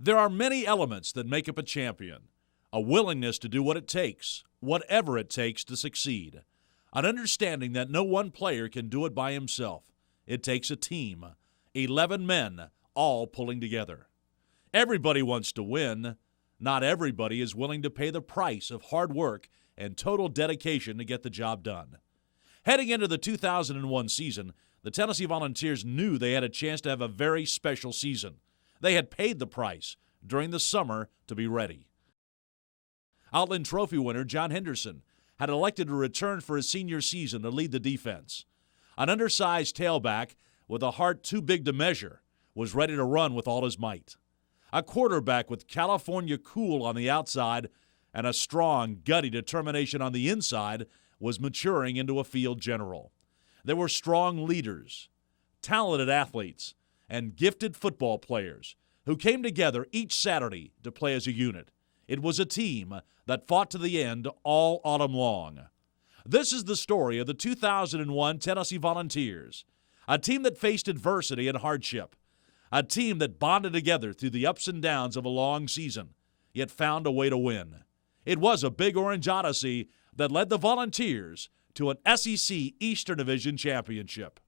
There are many elements that make up a champion. A willingness to do what it takes, whatever it takes to succeed. An understanding that no one player can do it by himself. It takes a team. 11 men, all pulling together. Everybody wants to win. Not everybody is willing to pay the price of hard work and total dedication to get the job done. Heading into the 2001 season, the Tennessee Volunteers knew they had a chance to have a very special season. They had paid the price during the summer to be ready. Outland Trophy winner John Henderson had elected to return for his senior season to lead the defense. An undersized tailback with a heart too big to measure was ready to run with all his might. A quarterback with California cool on the outside and a strong, gutty determination on the inside was maturing into a field general. There were strong leaders, talented athletes, and gifted football players who came together each Saturday to play as a unit. It was a team that fought to the end all autumn long. This is the story of the 2001 Tennessee Volunteers, a team that faced adversity and hardship, a team that bonded together through the ups and downs of a long season, yet found a way to win. It was a Big Orange Odyssey that led the Volunteers to an SEC Eastern Division championship.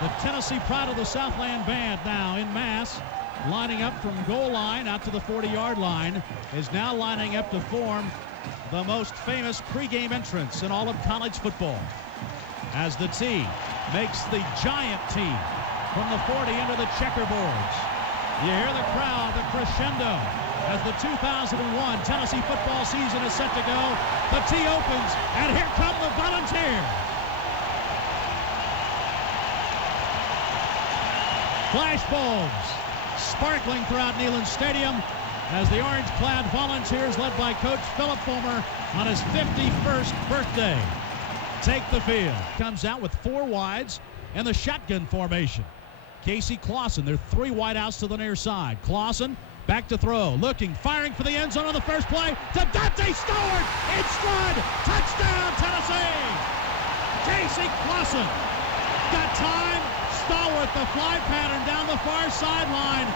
The Tennessee Pride of the Southland Band now in mass, lining up from goal line out to the 40-yard line, is now lining up to form the most famous pregame entrance in all of college football. As the T makes the giant T from the 40 into the checkerboards. You hear the crowd, the crescendo, as the 2001 Tennessee football season is set to go. The T opens, and here come the Volunteers. Flashbulbs sparkling throughout Neyland Stadium as the orange-clad Volunteers, led by Coach Philip Fulmer, on his 51st birthday, take the field. Comes out with 4 wides and the shotgun formation. Casey Clausen, there are 3 wideouts to the near side. Clausen back to throw, looking, firing for the end zone on the first play to Donte, Stallworth, in stride, touchdown Tennessee! Casey Clausen got time. Stallworth, the fly pattern down the far sideline.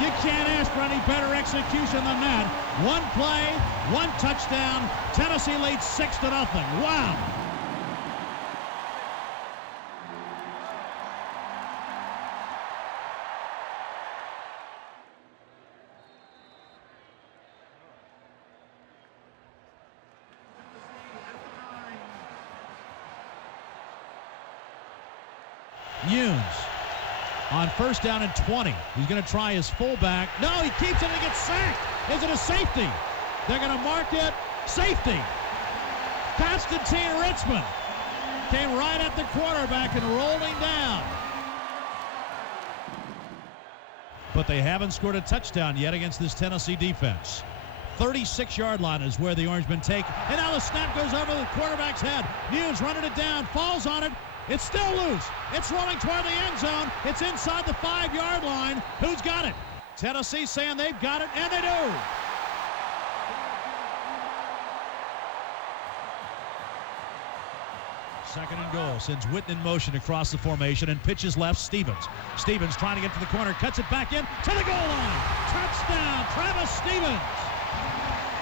You can't ask for any better execution than that. 1 play, 1 touchdown. Tennessee leads 6-0. Wow. Yunes on first down and 20. He's going to try his fullback. No, he keeps it and gets sacked. Is it a safety? They're going to mark it safety. Constantine Richmond came right at the quarterback and rolled him down. But they haven't scored a touchdown yet against this Tennessee defense. 36-yard line is where the Orangemen take. And now the snap goes over the quarterback's head. Yunes running it down, falls on it. It's still loose. It's rolling toward the end zone. It's inside the 5-yard line. Who's got it? Tennessee saying they've got it, and they do. Second and goal. Sends Witten in motion across the formation and pitches left. Stevens. Stevens trying to get to the corner. Cuts it back in to the goal line. Touchdown, Travis Stevens.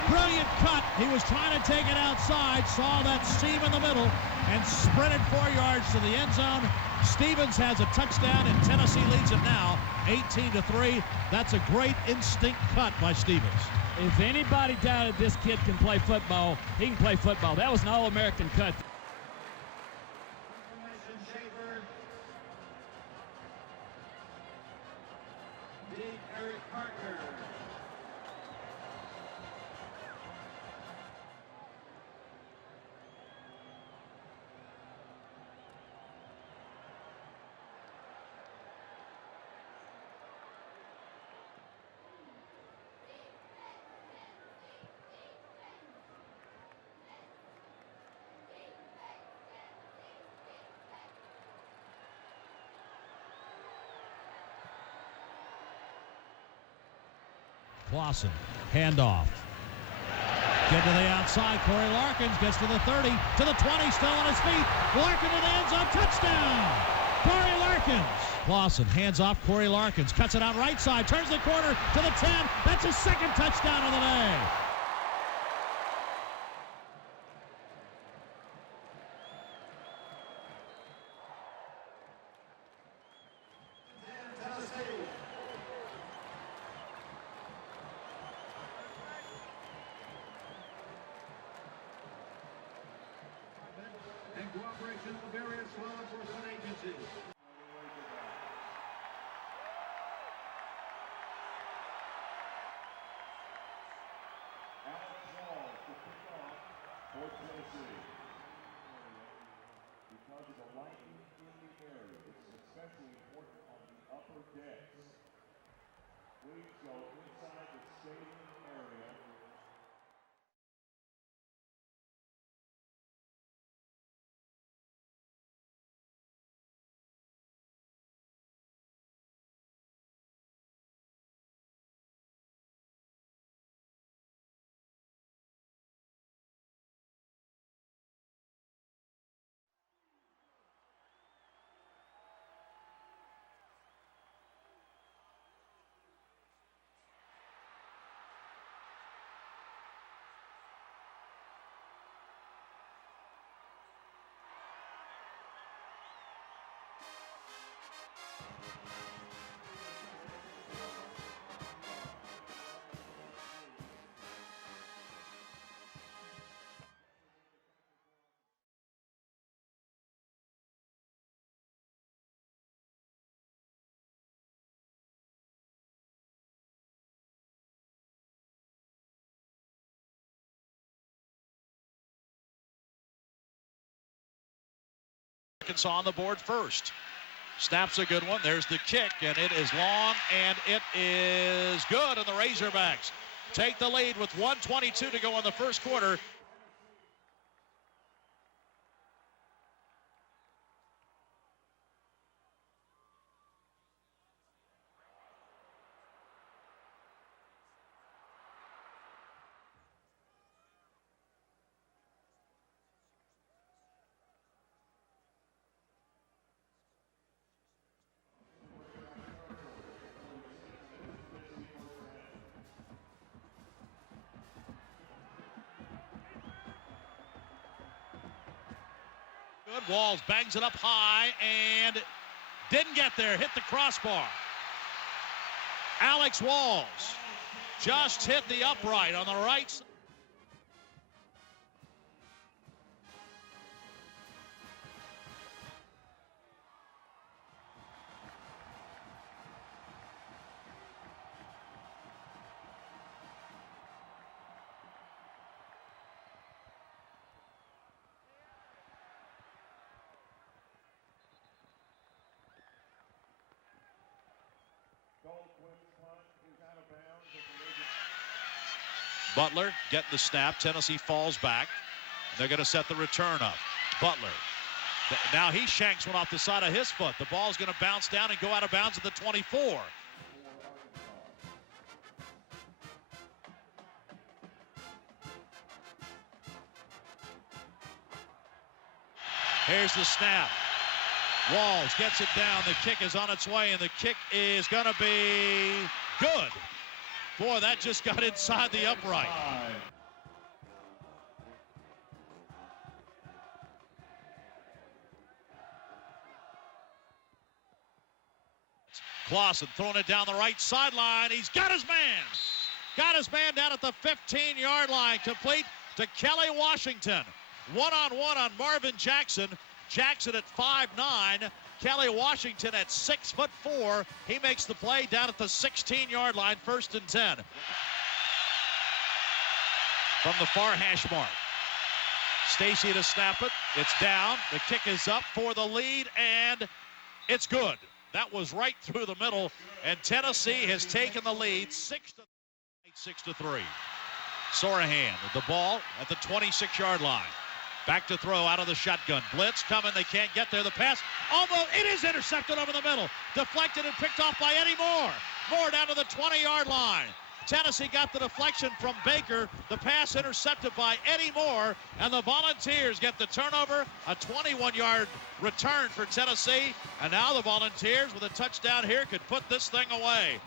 Brilliant cut. He was trying to take it outside, saw that seam in the middle, and sprinted 4 yards to the end zone. Stevens has a touchdown, and Tennessee leads it now 18-3. That's a great instinct cut by Stevens. If anybody doubted this kid can play football, he can play football. That was an All-American cut. Clausen, handoff. Get to the outside. Corey Larkins gets to the 30, to the 20, still on his feet. Larkin to the end zone. Touchdown! Corey Larkins. Clausen hands off Corey Larkins. Cuts it out right side. Turns the corner to the 10. That's his second touchdown of the day. And cooperation of various law enforcement agencies. Alex Wall to kick off for Tennessee. Because of the lightning in the area, this is especially important on the upper decks. Please go inside the stadium area. Arkansas on the board first. Snaps a good one. There's the kick, and it is long, and it is good, and the Razorbacks take the lead with 1:22 to go in the first quarter. Good. Walls bangs it up high and didn't get there. Hit the crossbar. Alex Walls just hit the upright on the right side. Butler getting the snap. Tennessee falls back. They're going to set the return up. Butler. Now he shanks one off the side of his foot. The ball's going to bounce down and go out of bounds at the 24. Here's the snap. Walls gets it down. The kick is on its way, and the kick is going to be good. Boy, that just got inside the upright. Clausen throwing it down the right sideline. He's got his man. Got his man down at the 15-yard line. Complete to Kelley Washington. One-on-one on Marvin Jackson. Jackson at 5'9". Kelley Washington at 6'4". He makes the play down at the 16-yard line, 1st and 10. From the far hash mark. Stacy to snap it. It's down. The kick is up for the lead, and it's good. That was right through the middle, and Tennessee has taken the lead 6-3. Sorahan with the ball at the 26-yard line. Back to throw out of the shotgun. Blitz coming. They can't get there. The pass. Almost. It is intercepted over the middle. Deflected and picked off by Eddie Moore. Moore down to the 20-yard line. Tennessee got the deflection from Baker. The pass intercepted by Eddie Moore, and the Volunteers get the turnover. A 21-yard return for Tennessee, and now the Volunteers with a touchdown here could put this thing away.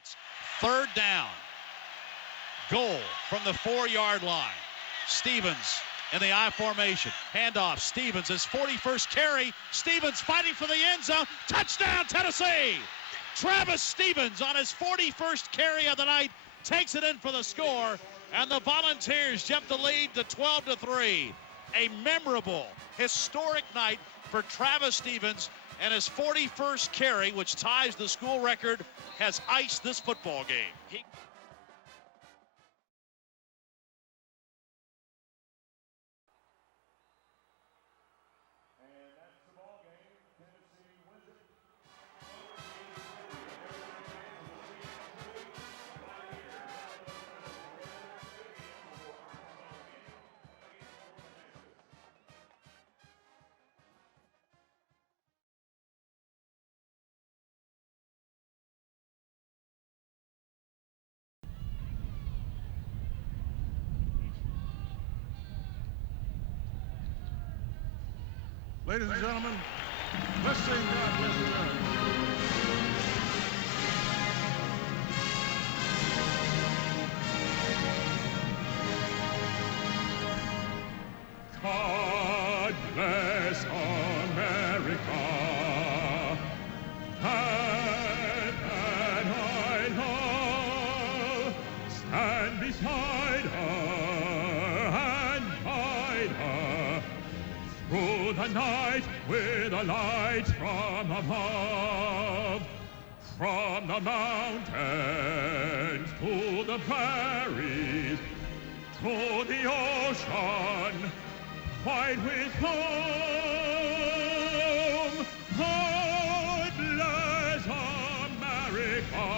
It's third down. Goal from the 4-yard line. Stevens in the I formation. Handoff. Stevens, his 41st carry. Stevens fighting for the end zone. Touchdown, Tennessee! Travis Stevens on his 41st carry of the night takes it in for the score, and the Volunteers jump the lead to 12-3. A memorable, historic night for Travis Stevens, and his 41st carry, which ties the school record, has iced this football game. Ladies and gentlemen, let's sing God Bless America. God bless America, land that I love. Stand beside her and guide her through the night with the lights from above. From the mountains to the prairies, to the ocean, fight with home. God bless America,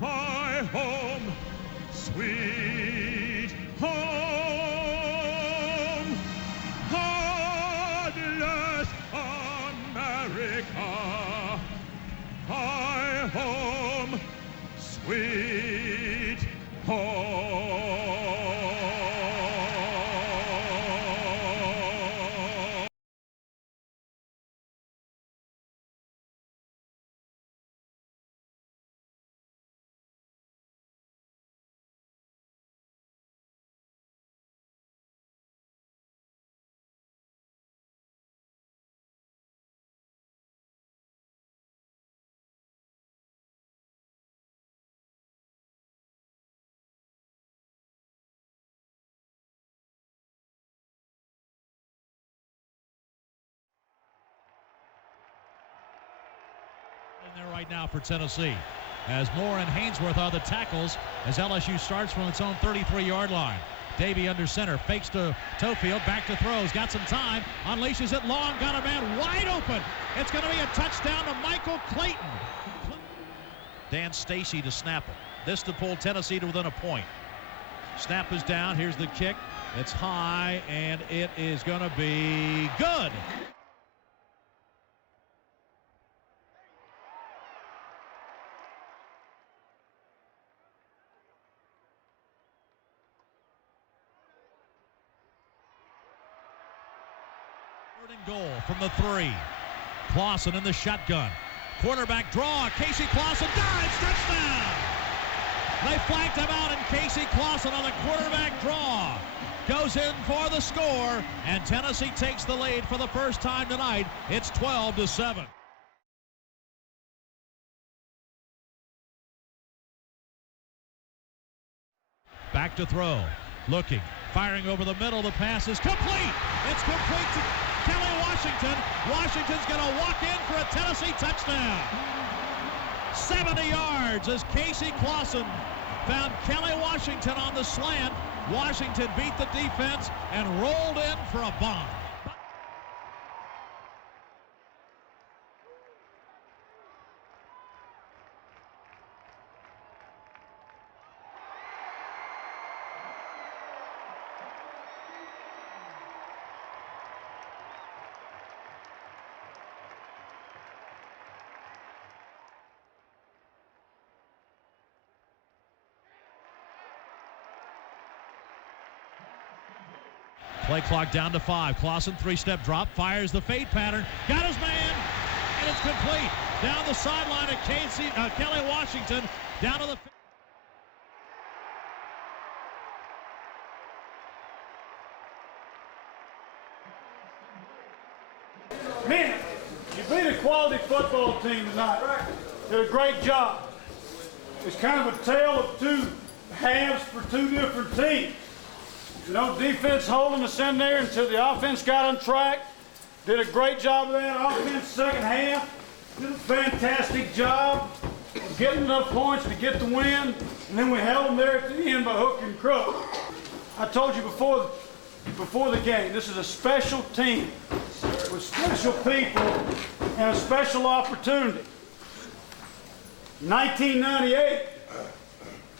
my home, sweet home. God bless America, my home, sweet home. In there right now for Tennessee, as Moore and Haynesworth are the tackles, as LSU starts from its own 33-yard line. Davey under center, fakes to Tofield, back to throws, got some time, unleashes it long, got a man wide open. It's going to be a touchdown to Michael Clayton. Dan Stacy to snap it. This to pull Tennessee to within a point. Snap is down, here's the kick. It's high, and it is going to be good. Third and goal from the 3. Clausen in the shotgun. Quarterback draw. Casey Clausen dives. Touchdown! They flanked him out, and Casey Clausen on the quarterback draw goes in for the score, and Tennessee takes the lead for the first time tonight. It's 12-7. Back to throw. Looking. Firing over the middle. The pass is complete. It's complete to Kelley Washington. Washington's going to walk in for a Tennessee touchdown. 70 yards as Casey Clausen found Kelley Washington on the slant. Washington beat the defense and rolled in for a bomb. Play clock down to 5. Clausen, 3-step drop, fires the fade pattern. Got his man, and it's complete. Down the sideline at Kelley, Washington, down to the... Man, you beat a quality football team tonight. Did a great job. It's kind of a tale of two halves for two different teams. You know, defense holding us in there until the offense got on track. Did a great job of that. Offense second half did a fantastic job of getting enough points to get the win. And then we held them there at the end by hook and crook. I told you before the game, this is a special team with special people and a special opportunity. 1998,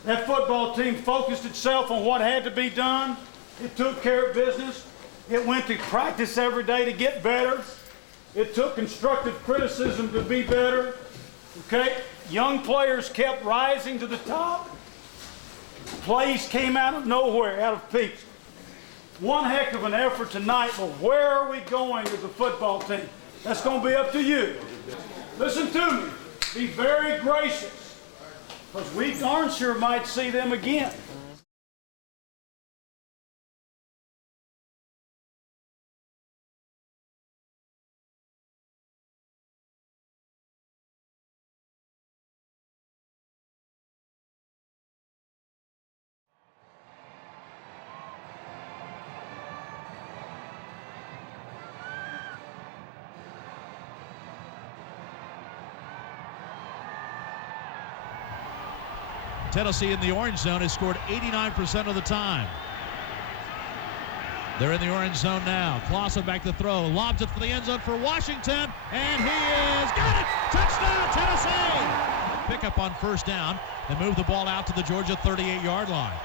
that football team focused itself on what had to be done. It took care of business. It went to practice every day to get better. It took constructive criticism to be better. Okay? Young players kept rising to the top. Plays came out of nowhere, out of peaks. One heck of an effort tonight, but where are we going as a football team? That's going to be up to you. Listen to me. Be very gracious, because we darn sure might see them again. Tennessee in the orange zone has scored 89% of the time. They're in the orange zone now. Clausen back to throw. Lobs it for the end zone for Washington. And he is got it! Touchdown, Tennessee! Pickup on first down. They move the ball out to the Georgia 38-yard line.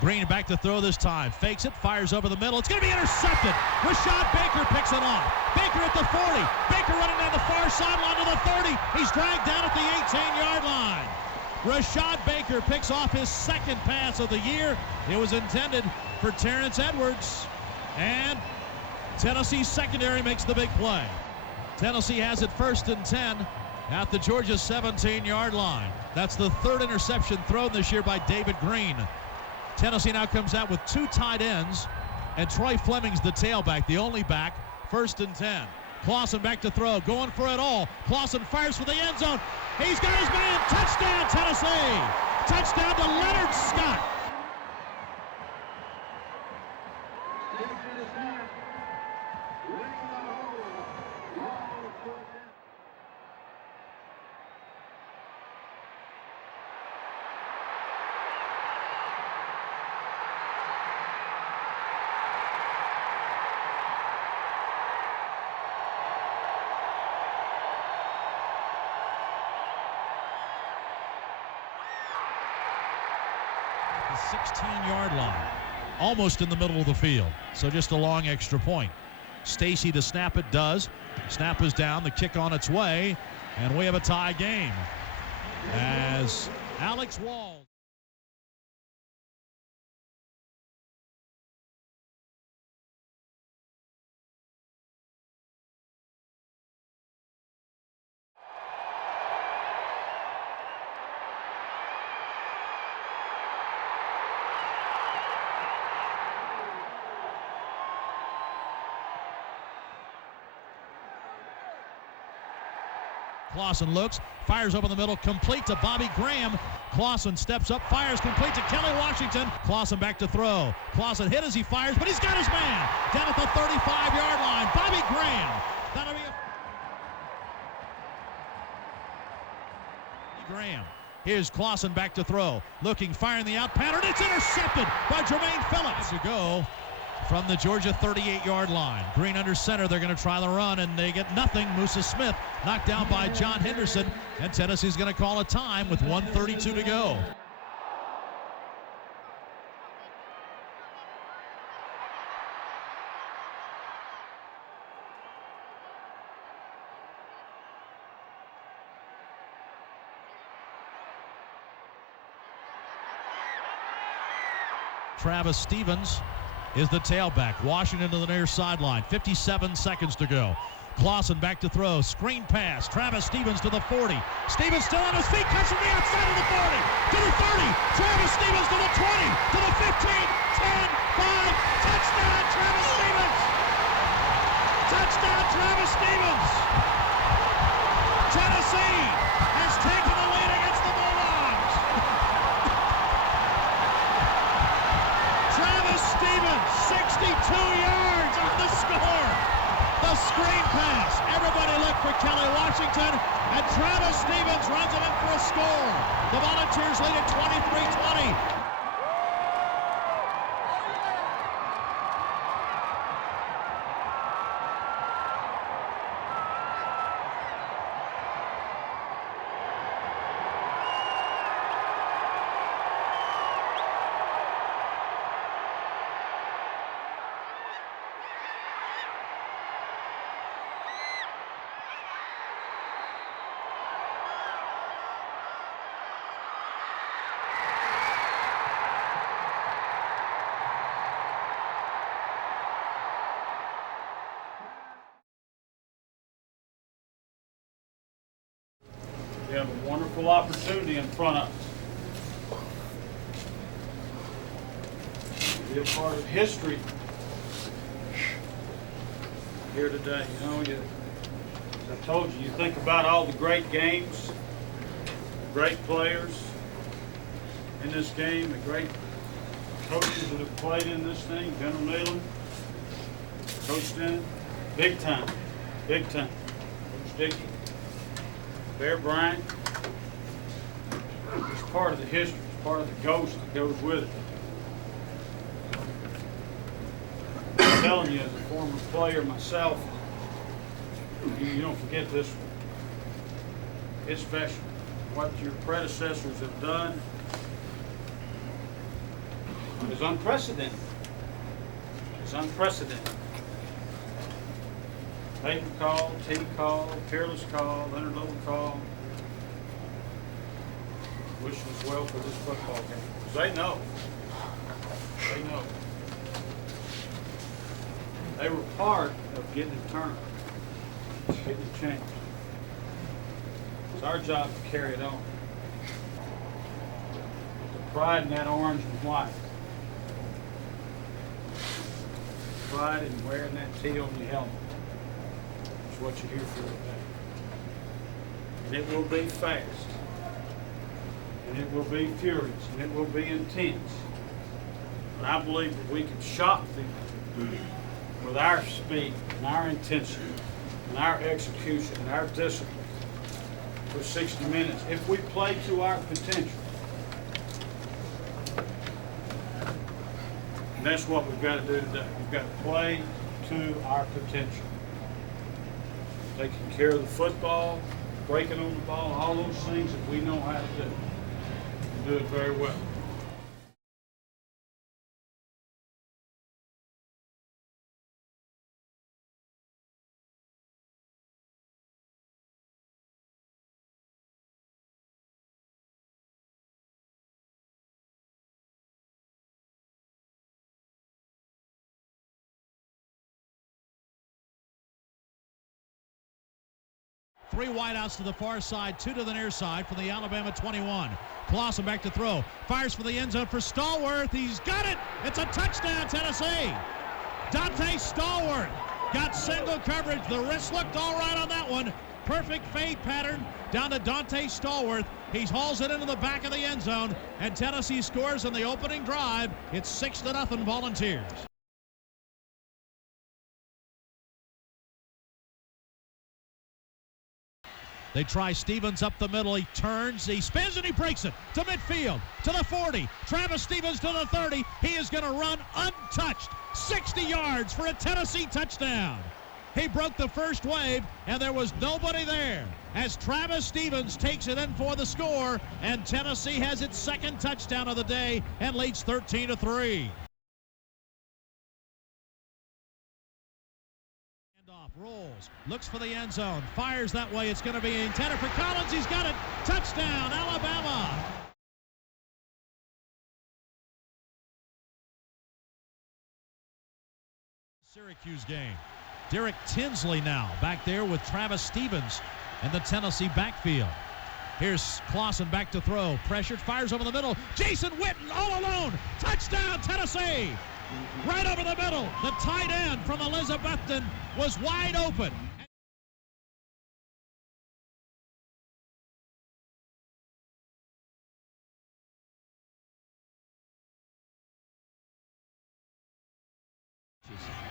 Green back to throw this time. Fakes it, fires over the middle. It's going to be intercepted. Rashad Baker picks it off. Baker at the 40. Baker running down the far sideline to the 30. He's dragged down at the 18-yard line. Rashad Baker picks off his second pass of the year. It was intended for Terrence Edwards. And Tennessee's secondary makes the big play. Tennessee has it 1st and 10 at the Georgia 17-yard line. That's the third interception thrown this year by David Green. Tennessee now comes out with two tight ends, and Troy Fleming's the tailback, the only back. 1st and 10. Clausen back to throw, going for it all. Clausen fires for the end zone. He's got his man. Touchdown, Tennessee. Touchdown to Leonard Scott. The 16-yard line, almost in the middle of the field. So just a long extra point. Stacy to snap it does. Snap is down, the kick on its way, and we have a tie game as Alex Wall. Clausen looks, fires over the middle, complete to Bobby Graham. Clausen steps up, fires complete to Kelley, Washington. Clausen back to throw. Clausen hit as he fires, but he's got his man down at the 35-yard line. Bobby Graham. That'll be Graham. Here's Clausen back to throw. Looking, firing the out pattern. It's intercepted by Jermaine Phillips. To go from the Georgia 38-yard line. Green under center. They're going to try the run, and they get nothing. Musa Smith knocked down by John Henderson, and Tennessee's going to call a time with 1:32 to go. Travis Stevens is the tailback. Washington to the near sideline. 57 seconds to go. Clausen back to throw. Screen pass. Travis Stevens to the 40. Stevens still on his feet. Cuts from the outside of the 40. To the 30. Travis Stevens to the 20. To the 15. 10. 5. Touchdown, Travis Stevens. Touchdown, Travis Stevens. Tennessee has taken the lead against the Bulldogs. Travis Stevens, 62 yards on the score. The screen pass. Everybody look for Kelley Washington, and Travis Stevens runs it in for a score. The Volunteers lead at 23-20. We have a wonderful opportunity in front of us. Be a part of history here today. You know, as I told you, you think about all the great games, great players in this game, the great coaches that have played in this thing. General Nealon coached in it, big time, big time. Coach Dickey. Bear Bryant. It's part of the history, it's part of the ghost that goes with it. I'm telling you, as a former player myself, you don't forget this one. It's special. What your predecessors have done is unprecedented. It's unprecedented. Peyton call, T call, Peerless call, Leonard Little call. Wish us well for this football game. Because they know. They know. They were part of getting it turned, getting it changed. It's our job to carry it on. The pride in that orange and white. Pride in wearing that T on your helmet. What you're here for today. And it will be fast, and it will be furious, and it will be intense. But I believe that we can shock them with our speed and our intensity and our execution and our discipline for 60 minutes if we play to our potential. And that's what we've got to do today. We've got to play to our potential. Taking care of the football, breaking on the ball, all those things that we know how to do. And do it very well. Three wideouts to the far side, two to the near side from the Alabama 21. Clausen back to throw. Fires for the end zone for Stallworth. He's got it. It's a touchdown, Tennessee. Donte Stallworth got single coverage. The wrist looked all right on that one. Perfect fade pattern down to Donte Stallworth. He hauls it into the back of the end zone, and Tennessee scores in the opening drive. It's 6-0 Volunteers. They try Stevens up the middle. He turns, he spins, and he breaks it to midfield, to the 40. Travis Stevens to the 30. He is going to run untouched, 60 yards for a Tennessee touchdown. He broke the first wave, and there was nobody there as Travis Stevens takes it in for the score, and Tennessee has its second touchdown of the day and leads 13-3. Rolls, looks for the end zone, fires that way. It's going to be intended for Collins. He's got it. Touchdown, Alabama. Syracuse game. Derek Tinsley now back there with Travis Stevens in the Tennessee backfield. Here's Clausen back to throw. Pressured, fires over the middle. Jason Witten all alone. Touchdown, Tennessee. Right over the middle. The tight end from Elizabethton was wide open.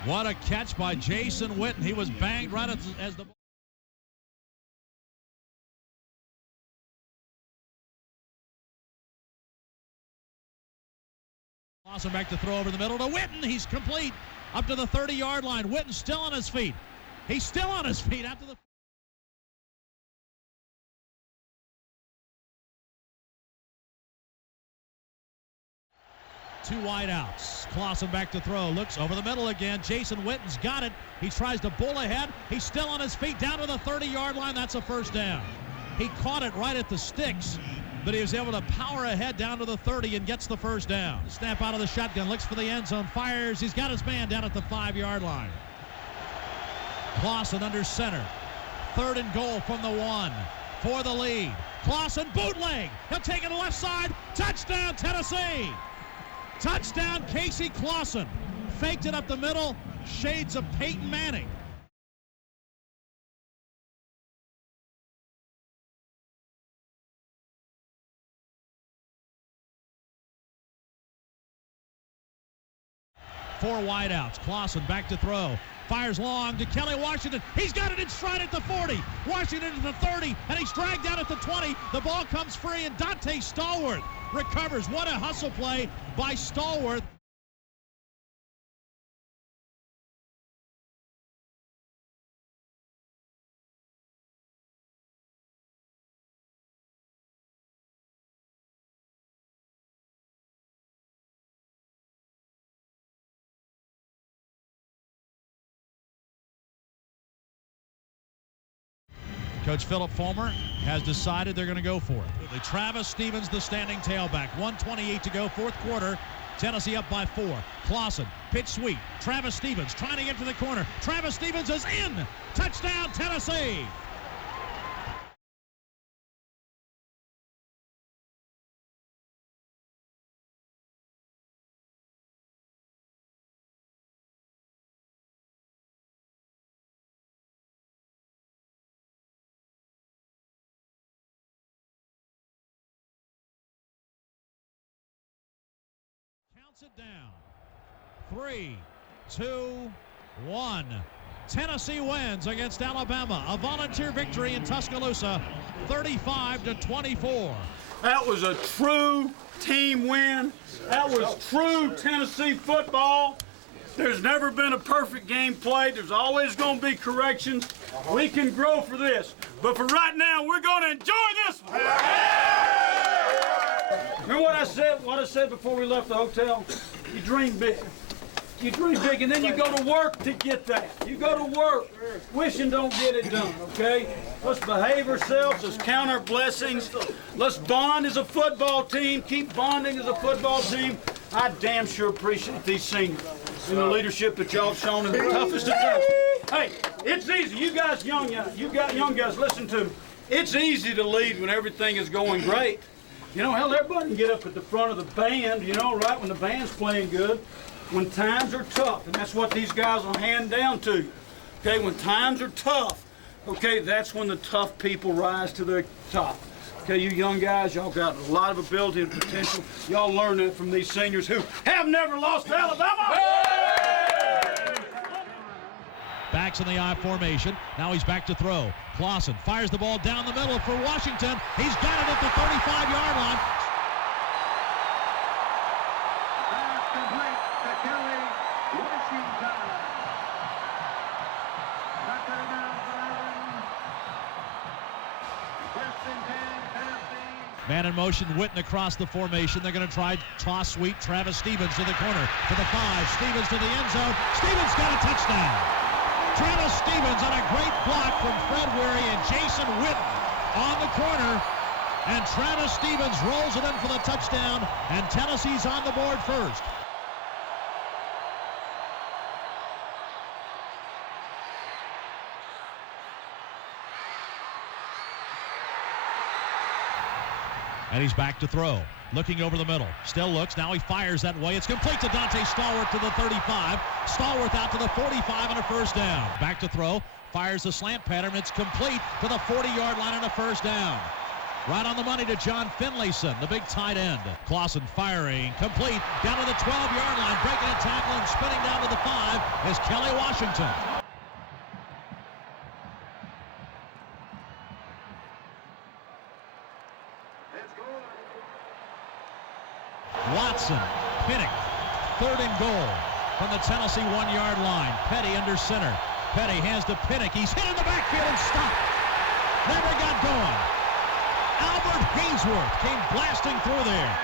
What a catch by Jason Witten. He was banged right as the... Clausen back to throw over the middle to Witten. He's complete up to the 30-yard line. Witten still on his feet. He's still on his feet after the... Two wide outs. Clausen back to throw. Looks over the middle again. Jason Witten's got it. He tries to bull ahead. He's still on his feet down to the 30-yard line. That's a first down. He caught it right at the sticks, but he was able to power ahead down to the 30 and gets the first down. Snap out of the shotgun. Looks for the end zone. Fires. He's got his man down at the 5-yard line. Clausen under center. 3rd and goal from the 1 for the lead. Clausen bootleg. He'll take it to the left side. Touchdown, Tennessee. Touchdown, Casey Clausen. Faked it up the middle. Shades of Peyton Manning. Four wideouts. Clausen back to throw. Fires long to Kelley Washington. He's got it in stride at the 40. Washington at the 30, and he's dragged out at the 20. The ball comes free, and Donte Stallworth recovers. What a hustle play by Stallworth. Coach Philip Fulmer has decided they're going to go for it. Travis Stevens, the standing tailback. 1:28 to go, 4th quarter. Tennessee up by 4. Clausen, pitch sweep. Travis Stevens trying to get to the corner. Travis Stevens is in. Touchdown, Tennessee. It down. 3, 2, 1. Tennessee wins against Alabama. A volunteer victory in Tuscaloosa, 35-24. That was a true team win. That was true Tennessee football. There's never been a perfect game played. There's always going to be corrections. We can grow for this. But for right now, we're going to enjoy this one. Remember what I said before we left the hotel? You dream big. You dream big, and then you go to work to get that. You go to work. Wishing don't get it done, okay? Let's behave ourselves. Let's count our blessings. Let's bond as a football team. Keep bonding as a football team. I damn sure appreciate these seniors and the leadership that y'all have shown in the toughest of times. Hey, it's easy. You got young guys, listen to me. It's easy to lead when everything is going great. You know, hell, everybody can get up at the front of the band, you know, right when the band's playing good. When times are tough, and that's what these guys will hand down to you. Okay, when times are tough, okay, that's when the tough people rise to the top. Okay, you young guys, y'all got a lot of ability and potential. Y'all learn that from these seniors who have never lost to Alabama. Backs in the I formation. Now he's back to throw. Clausen fires the ball down the middle for Washington. He's got it at the 35-yard line. Complete to Kelley, Washington. Second down, 11. First and 10, Tennessee. Man in motion, Witten across the formation. They're going to try toss sweep. Travis Stevens to the corner, to the 5. Stevens to the end zone. Stevens got a touchdown. Travis Stevens on a great block from Fred Weary and Jason Witten on the corner. And Travis Stevens rolls it in for the touchdown, and Tennessee's on the board first. And he's back to throw. Looking over the middle. Still looks. Now he fires that way. It's complete to Donte Stallworth to the 35. Stallworth out to the 45 and a first down. Back to throw. Fires the slant pattern. It's complete to the 40-yard line and a first down. Right on the money to John Finlayson, the big tight end. Clausen firing. Complete. Down to the 12-yard line. Breaking a tackle and spinning down to the 5 is Kelley Washington. Watson, Pinnock, 3rd and goal from the Tennessee 1-yard line. Petty under center. Petty hands to Pinnock. He's hit in the backfield and stopped. Never got going. Albert Haynesworth came blasting through there.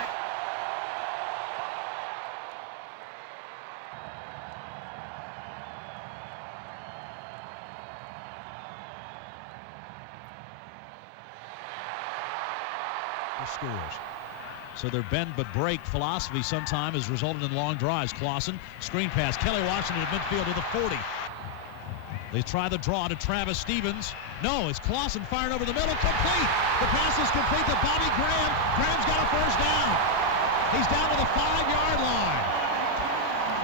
The scores. So their bend but break philosophy sometimes has resulted in long drives. Clausen, screen pass. Kelley Washington at midfield to the 40. They try the draw to Travis Stevens. No, it's Clausen firing over the middle. Complete. The pass is complete to Bobby Graham. Graham's got a first down. He's down to the 5-yard line.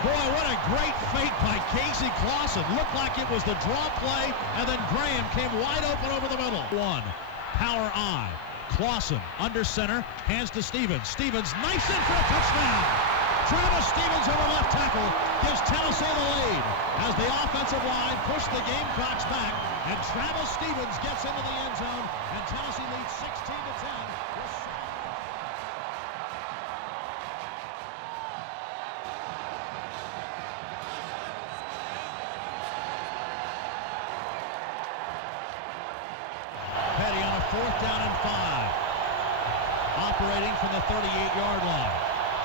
Boy, what a great fake by Casey Clausen. Looked like it was the draw play, and then Graham came wide open over the middle. One, power I. Clausen under center, hands to Stevens. Stevens, nice in for a touchdown. Travis Stevens over left tackle gives Tennessee the lead as the offensive line pushed the Gamecocks back, and Travis Stevens gets into the end zone, and Tennessee leads 16-10. Petty on a 4th down and 5. Operating from the 38-yard line.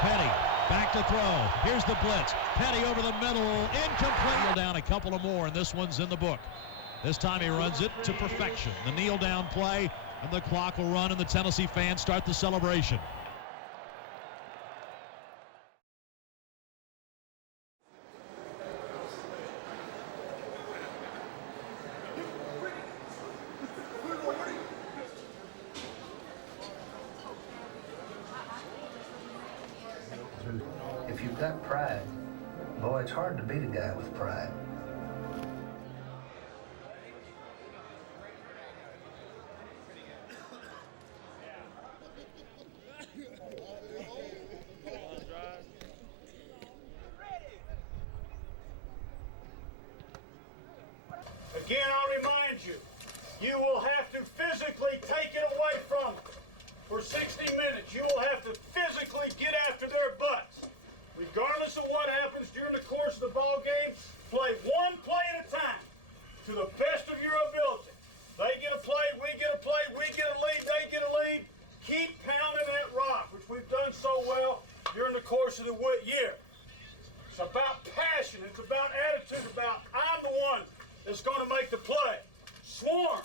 Petty back to throw. Here's the blitz. Petty over the middle. Incomplete. Kneel down a couple of more, and this one's in the book. This time he runs it to perfection. The kneel down play, and the clock will run, and the Tennessee fans start the celebration. If you've got pride, boy, it's hard to beat a guy with pride. Again, I'll remind you, you will have to physically take it away from them. For 60 minutes, you will have to physically get after their butts. Regardless of what happens during the course of the ball game, play one play at a time to the best of your ability. They get a play, we get a play, we get a lead, they get a lead. Keep pounding that rock, which we've done so well during the course of the year. It's about passion, it's about attitude, about I'm the one that's going to make the play. Swarm,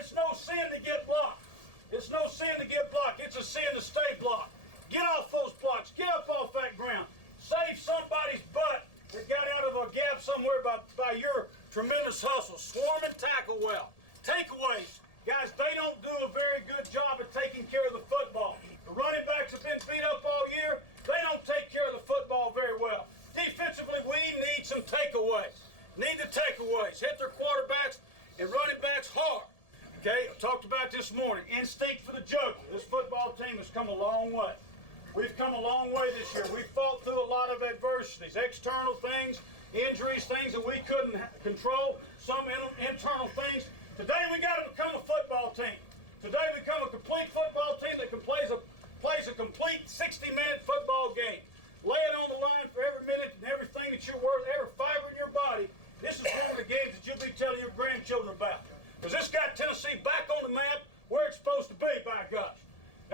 it's no sin to get blocked. It's no sin to get blocked, it's a sin to stay blocked. Get off those blocks. Get up off that ground. Save somebody's butt that got out of a gap somewhere by your tremendous hustle. Swarm and tackle well. Takeaways. Guys, they don't do a very good job of taking care of the football. The running backs have been beat up all year. They don't take care of the football very well. Defensively, we need some takeaways. Need the takeaways. Hit their quarterbacks and running backs hard. Okay, I talked about this morning. Instinct for the jugular. This football team has come a long way. We've come a long way this year. We've fought through a lot of adversities, external things, injuries, things that we couldn't control, some internal things. Today we got to become a football team. Today we become a complete football team that plays a complete 60-minute football game. Lay it on the line for every minute and everything that you're worth, every fiber in your body. This is one of the games that you'll be telling your grandchildren about. Because this got Tennessee back on the map where it's supposed to be, by gosh.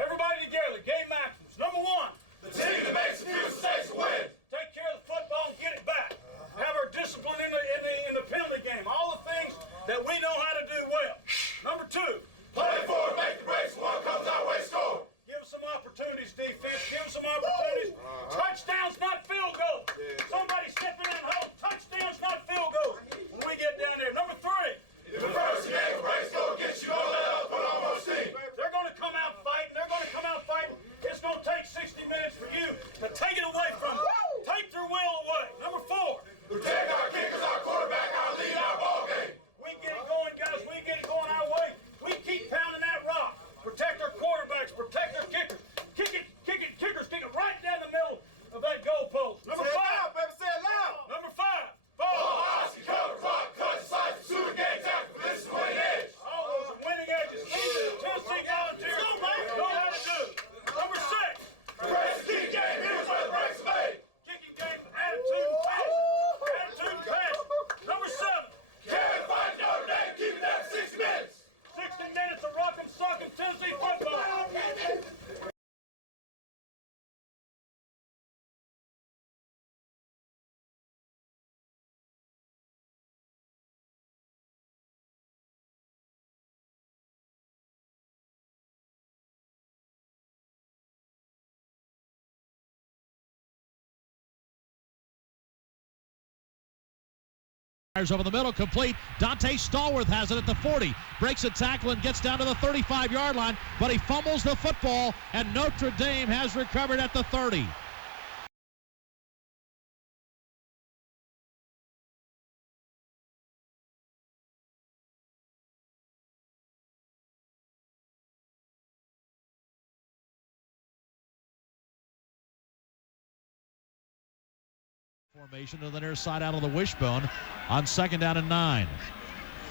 Everybody together, game maxims. Number one, the team that makes the field stays win. Take care of the football and get it back. Have our discipline in the penalty game. All the things that we know how to do well. Number two, play forward, make the breaks, one comes our way, score. Give us some opportunities, defense. Give us some opportunities Over the middle, complete. Donte Stallworth has it at the 40. Breaks a tackle and gets down to the 35-yard line, but he fumbles the football, and Notre Dame has recovered at the 30. Formation to the near side out of the wishbone on 2nd down and 9.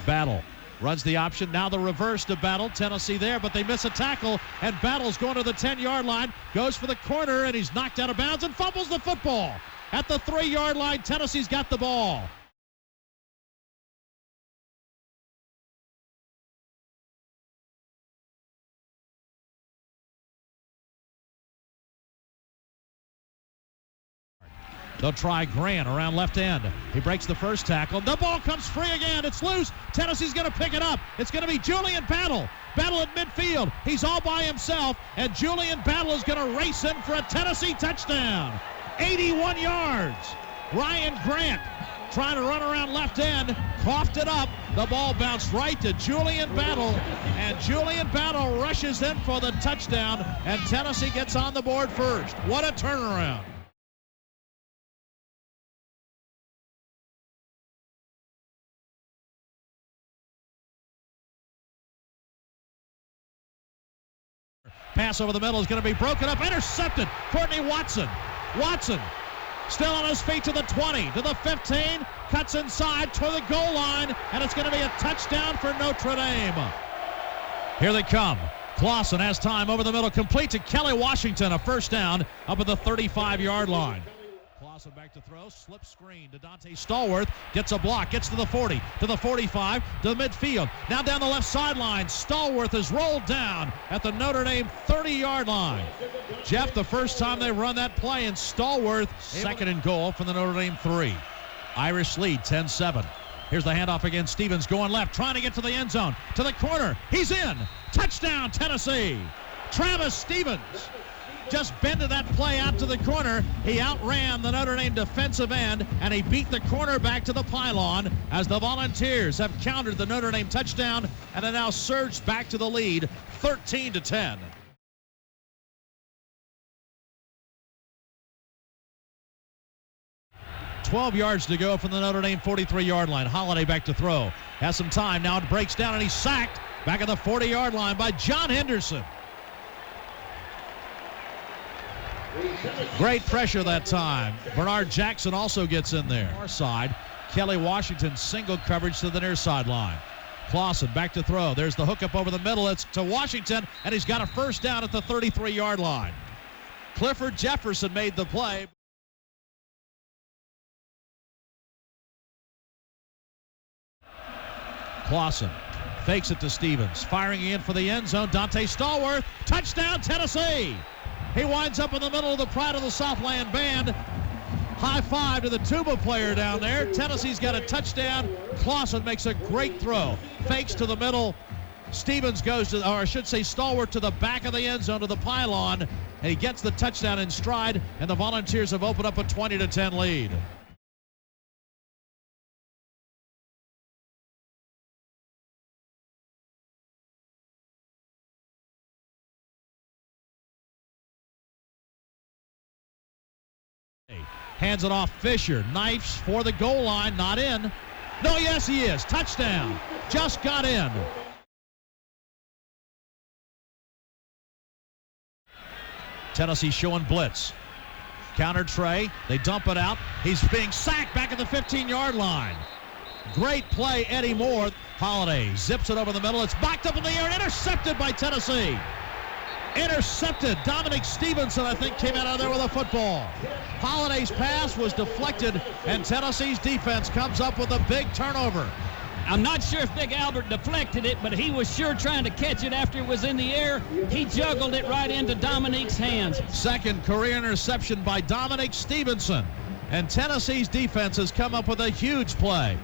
Battle runs the option. Now the reverse to Battle. Tennessee there, but they miss a tackle, and Battle's going to the 10-yard line, goes for the corner, and he's knocked out of bounds and fumbles the football. At the 3-yard line, Tennessee's got the ball. They'll try Grant around left end. He breaks the first tackle. The ball comes free again. It's loose. Tennessee's going to pick it up. It's going to be Julian Battle. Battle at midfield. He's all by himself, and Julian Battle is going to race in for a Tennessee touchdown. 81 yards. Ryan Grant trying to run around left end. Coughed it up. The ball bounced right to Julian Battle, and Julian Battle rushes in for the touchdown, and Tennessee gets on the board first. What a turnaround. Pass over the middle is going to be broken up, intercepted. Courtney Watson. Watson still on his feet to the 20, to the 15, cuts inside to the goal line, and it's going to be a touchdown for Notre Dame. Here they come. Clausen has time over the middle, complete to Kelley Washington, a first down up at the 35-yard line. Clausen back to throw, slip screen to Donte Stallworth, gets a block, gets to the 40, to the 45, to the midfield. Now down the left sideline, Stallworth is rolled down at the Notre Dame 30-yard line. Jeff, the first time they run that play, and Stallworth, 2nd and goal from the Notre Dame 3. Irish lead, 10-7. Here's the handoff again. Stevens going left, trying to get to the end zone, to the corner. He's in. Touchdown, Tennessee. Travis Stevens just bended that play out to the corner. He outran the Notre Dame defensive end, and he beat the cornerback to the pylon as the Volunteers have countered the Notre Dame touchdown and are now surged back to the lead, 13-10. "12 yards to go from the Notre Dame 43-yard line. Holiday back to throw. Has some time. Now it breaks down, and he's sacked back at the 40-yard line by John Henderson. Great pressure that time. Bernard Jackson also gets in there. Far side, Kelley Washington single coverage to the near sideline. Clausen back to throw. There's the hookup over the middle. It's to Washington, and he's got a first down at the 33-yard line. Clifford Jefferson made the play. Clausen fakes it to Stevens. Firing in for the end zone. Donte Stallworth. Touchdown, Tennessee. He winds up in the middle of the Pride of the Southland band. High five to the tuba player down there. Tennessee's got a touchdown. Clausen makes a great throw. Fakes to the middle. Stevens goes to, or I should say Stallworth, to the back of the end zone to the pylon. And he gets the touchdown in stride, and the Volunteers have opened up a 20-10 lead. Hands it off Fisher. Knifes for the goal line. Not in. No, yes, he is. Touchdown. Just got in. Tennessee showing blitz. Counter Trey. They dump it out. He's being sacked back at the 15-yard line. Great play, Eddie Moore. Holiday zips it over the middle. It's backed up in the air. Intercepted by Tennessee. Intercepted. Dominic Stevenson, I think, came out of there with a football. Holiday's pass was deflected, and Tennessee's defense comes up with a big turnover. I'm not sure if Big Albert deflected it, but he was sure trying to catch it after it was in the air. He juggled it right into Dominique's hands. Second career interception by Dominic Stevenson. And Tennessee's defense has come up with a huge play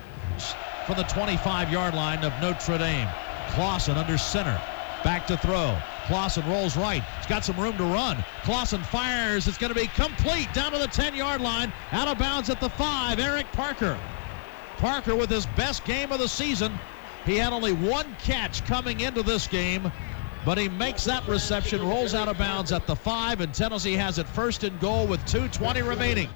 from the 25-yard line of Notre Dame. Clausen under center. Back to throw. Clausen rolls right. He's got some room to run. Clausen fires. It's going to be complete down to the 10-yard line. Out of bounds at the 5. Eric Parker. Parker with his best game of the season. He had only one catch coming into this game, but he makes that reception, rolls out of bounds at the 5, and Tennessee has it first and goal with 2:20 remaining.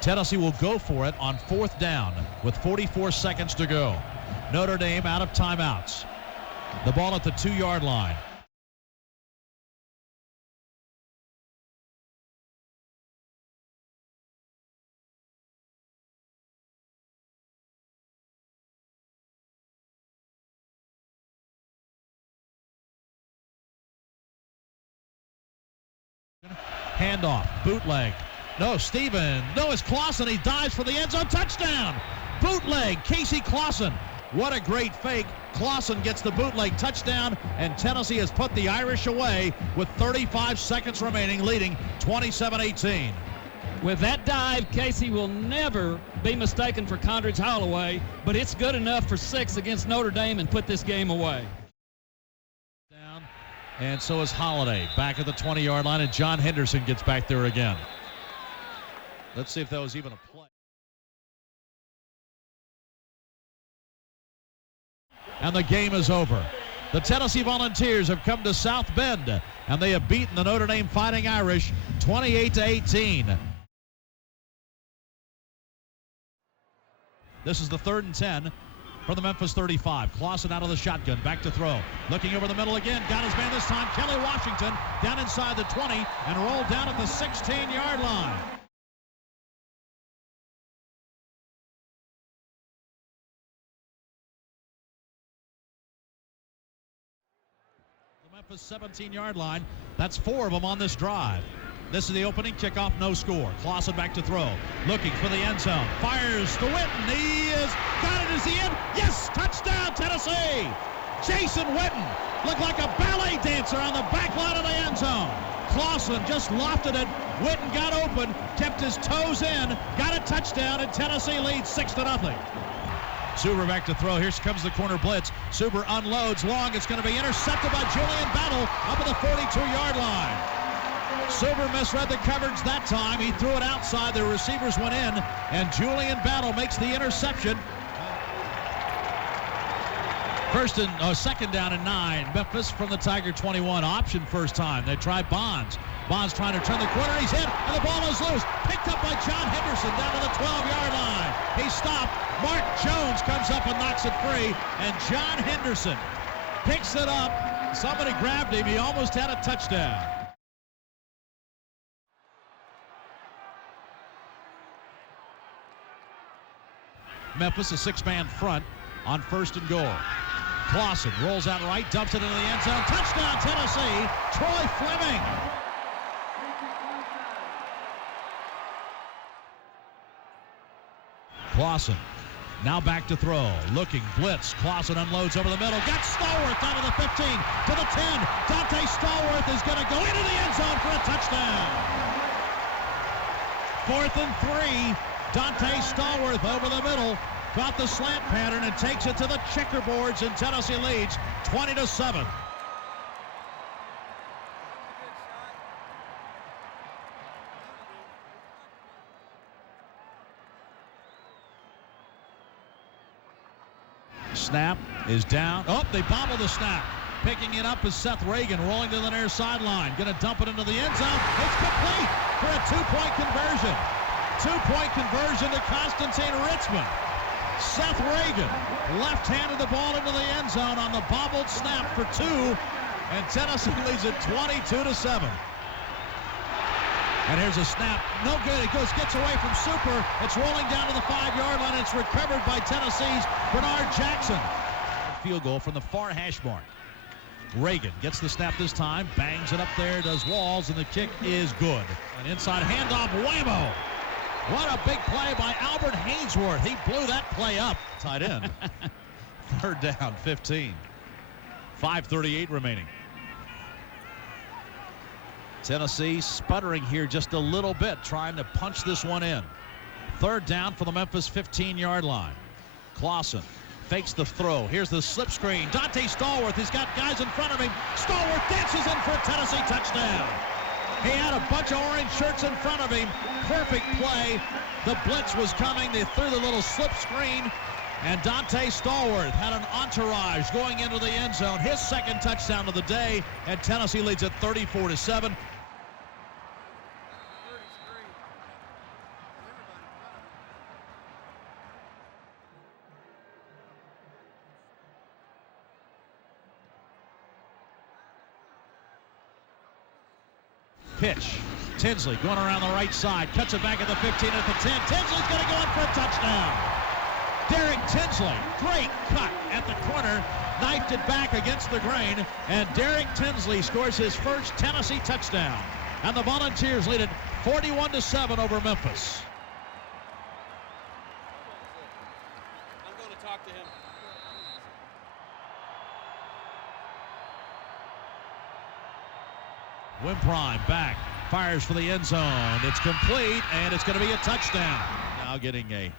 Tennessee will go for it on 4th down with 44 seconds to go. Notre Dame out of timeouts. The ball at the 2-yard line. Handoff, bootleg. No, Steven. No, it's Clausen. He dives for the end zone. Touchdown. Bootleg, Casey Clausen. What a great fake. Clausen gets the bootleg touchdown, and Tennessee has put the Irish away with 35 seconds remaining, leading 27-18. With that dive, Casey will never be mistaken for Condredge Holloway, but it's good enough for 6 against Notre Dame and put this game away. Down, and so is Holiday back at the 20-yard line, and John Henderson gets back there again. Let's see if that was even a play. And the game is over. The Tennessee Volunteers have come to South Bend, and they have beaten the Notre Dame Fighting Irish 28-18. This is the 3rd and 10 for the Memphis 35. Clausen out of the shotgun, back to throw. Looking over the middle again, got his man this time. Kelley Washington down inside the 20 and rolled down at the 16-yard line. Memphis 17-yard line. That's 4 of them on this drive. This is the opening kickoff, no score. Clausen back to throw. Looking for the end zone. Fires to Witten. He is got it. Is he in? Yes! Touchdown, Tennessee! Jason Witten looked like a ballet dancer on the back line of the end zone. Clausen just lofted it. Witten got open, kept his toes in, got a touchdown, and Tennessee leads 6-0. Suber back to throw. Here comes the corner blitz. Suber unloads long. It's going to be intercepted by Julian Battle up at the 42-yard line. Suber misread the coverage that time. He threw it outside. The receivers went in, and Julian Battle makes the interception. Second down and 9. Memphis from the Tiger 21. Option first time. They try Bonds. Bonds trying to turn the corner. He's hit, and the ball is loose. Picked up by John Henderson down to the 12-yard line. He stopped. Mark Jones comes up and knocks it free, and John Henderson picks it up. Somebody grabbed him. He almost had a touchdown. Memphis a 6-man front on 1st and goal. Clausen rolls out right, dumps it into the end zone. Touchdown, Tennessee. Troy Fleming. Clausen now back to throw. Looking, blitz. Clausen unloads over the middle. Got Stallworth out of the 15 to the 10. Donte Stallworth is going to go into the end zone for a touchdown. 4th and 3. Donte Stallworth over the middle. Caught the slant pattern and takes it to the checkerboards, and Tennessee leads 20-7. Snap is down. Oh, they bobbled the snap. Picking it up is Seth Reagan, rolling to the near sideline. Going to dump it into the end zone. It's complete for a 2-point conversion. 2-point conversion to Constantine Richmond. Seth Reagan left-handed the ball into the end zone on the bobbled snap for 2, and Tennessee leads it 22-7. And here's a snap. No good. It gets away from Super. It's rolling down to the 5-yard line. It's recovered by Tennessee's Bernard Jackson. Field goal from the far hash mark. Reagan gets the snap this time, bangs it up there, does Walls, and the kick is good. An inside handoff, whammo. What a big play by Albert Haynesworth. He blew that play up. Tight end. 3rd down, 15. 5:38 remaining. Tennessee sputtering here just a little bit, trying to punch this one in. 3rd down for the Memphis 15-yard line. Clausen fakes the throw. Here's the slip screen. Donte Stallworth has got guys in front of him. Stallworth dances in for a Tennessee touchdown. He had a bunch of orange shirts in front of him. Perfect play. The blitz was coming. They threw the little slip screen. And Donte Stallworth had an entourage going into the end zone. His second touchdown of the day. And Tennessee leads at 34-7. Pitch. Tinsley going around the right side. Cuts it back at the 15 at the 10. Tinsley's going to go in for a touchdown. Derek Tinsley, great cut at the corner. Knifed it back against the grain. And Derek Tinsley scores his first Tennessee touchdown. And the Volunteers lead it 41-7 over Memphis. I'm going to talk to him. Wimprime back, fires for the end zone. It's complete, and it's going to be a touchdown. Now getting a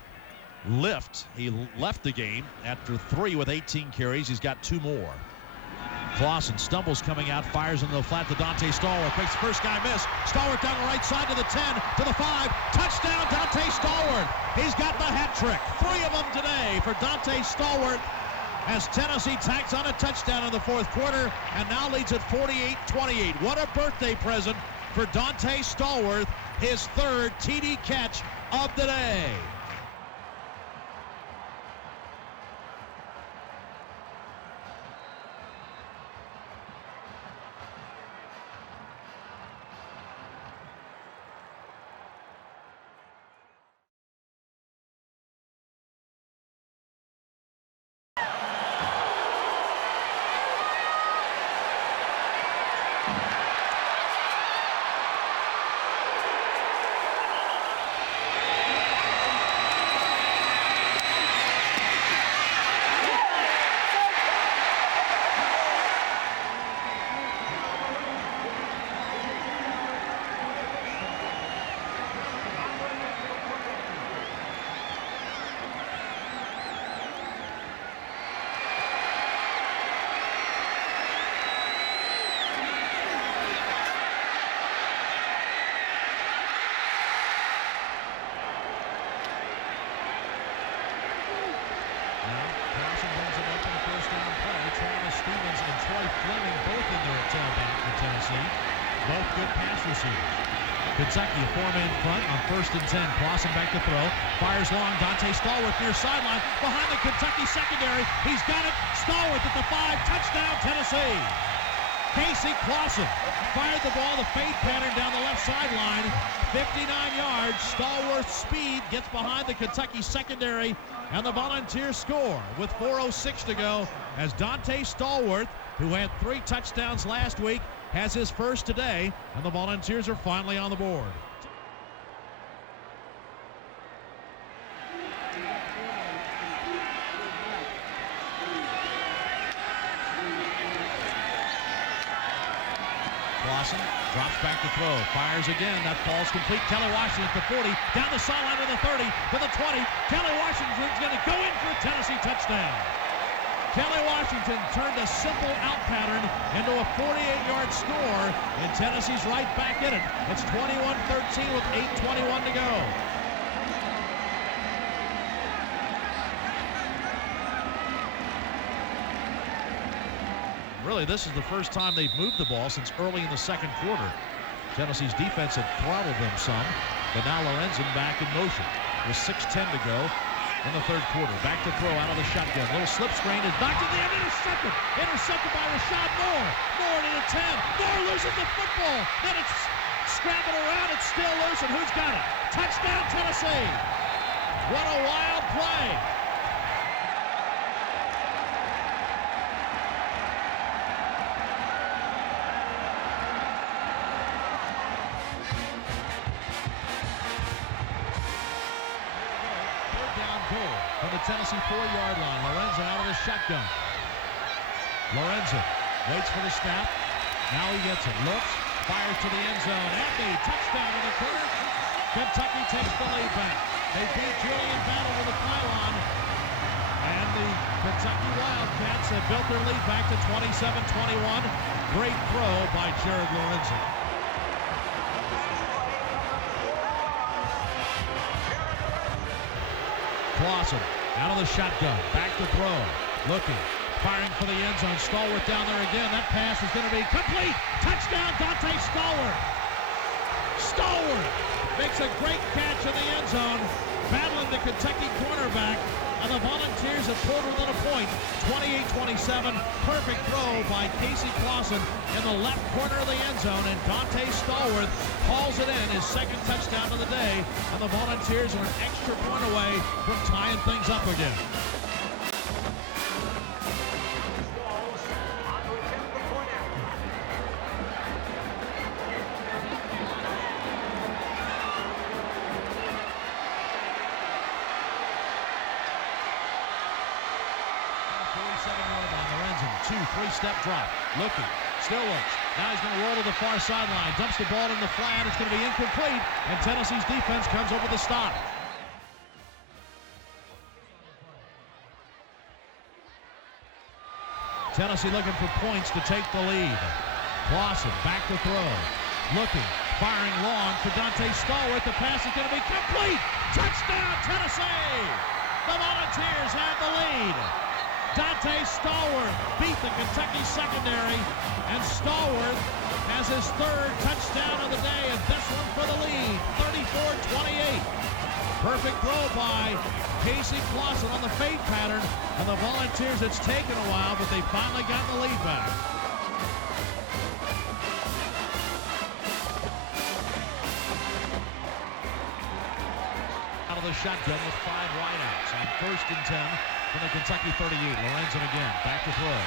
lift. He left the game after 3 with 18 carries. He's got 2 more. Clausen stumbles coming out, fires into the flat to Donte Stallworth. Makes the first guy miss. Stallworth down the right side to the 10, to the 5. Touchdown, Donte Stallworth. He's got the hat trick. 3 of them today for Donte Stallworth, as Tennessee tacks on a touchdown in the fourth quarter and now leads at 48-28. What a birthday present for Donte Stallworth, his 3rd TD catch of the day. Both good pass receivers. Kentucky, a 4-man front on 1st and 10. Clausen back to throw. Fires long. Donte Stallworth near sideline. Behind the Kentucky secondary. He's got it. Stallworth at the 5. Touchdown, Tennessee. Casey Clausen fired the ball. The fade pattern down the left sideline. 59 yards. Stallworth's speed gets behind the Kentucky secondary. And the Volunteers score with 4:06 to go, as Donte Stallworth, who had 3 touchdowns last week, has his first today, and the Volunteers are finally on the board. Clausen drops back to throw, fires again, that ball's complete. Kelley Washington at the 40, down the sideline to the 30, to the 20. Kelley Washington's going to go in for a Tennessee touchdown. Kelley Washington turned a simple out pattern into a 48-yard score, and Tennessee's right back in it. It's 21-13 with 8:21 to go. Really, this is the first time they've moved the ball since early in the second quarter. Tennessee's defense had throttled them some, but now Lorenzen back in motion with 6:10 to go in the third quarter. Back to throw out of the shotgun. Little slip screen is knocked in the end. Intercepted. Intercepted by Rashad Moore. Moore to the 10. Moore loses the football. Then it's scrambled around. It's still loose. And who's got it? Touchdown, Tennessee. What a wild play. From the Tennessee 4-yard line. Lorenzen out of the shotgun. Lorenzen waits for the snap. Now he gets it. Looks. Fires to the end zone. And the touchdown in the corner. Kentucky takes the lead back. They beat Julian Battle to the pylon. And the Kentucky Wildcats have built their lead back to 27-21. Great throw by Jared Lorenzen. Clausen out of the shotgun, back to throw, looking, firing for the end zone. Stallworth down there again. That pass is going to be complete. Touchdown, Donte Stallworth. Stallworth makes a great catch in the end zone, battling the Kentucky cornerback, and the Volunteers have pulled within a point. 28-27, perfect throw by Casey Clausen in the left corner of the end zone, and Donte Stallworth hauls it in, his second touchdown of the day, and the Volunteers are an extra point away from tying things up again. Three-step drop, looking, still looks. Now he's going to roll to the far sideline, dumps the ball in the flat. It's going to be incomplete, and Tennessee's defense comes over the stop. Tennessee looking for points to take the lead. Clausen back to throw, looking, firing long for Donte Stallworth. The pass is going to be complete. Touchdown, Tennessee! The Volunteers have the lead. Donte Stallworth beat the Kentucky secondary, and Stallworth has his third touchdown of the day, and this one for the lead, 34-28. Perfect throw by Casey Clausen on the fade pattern, and the Volunteers, it's taken a while, but they finally got the lead back. Out of the shotgun with 5 wideouts on 1st and 10. From the Kentucky 38, Lorenzen again, back to throw.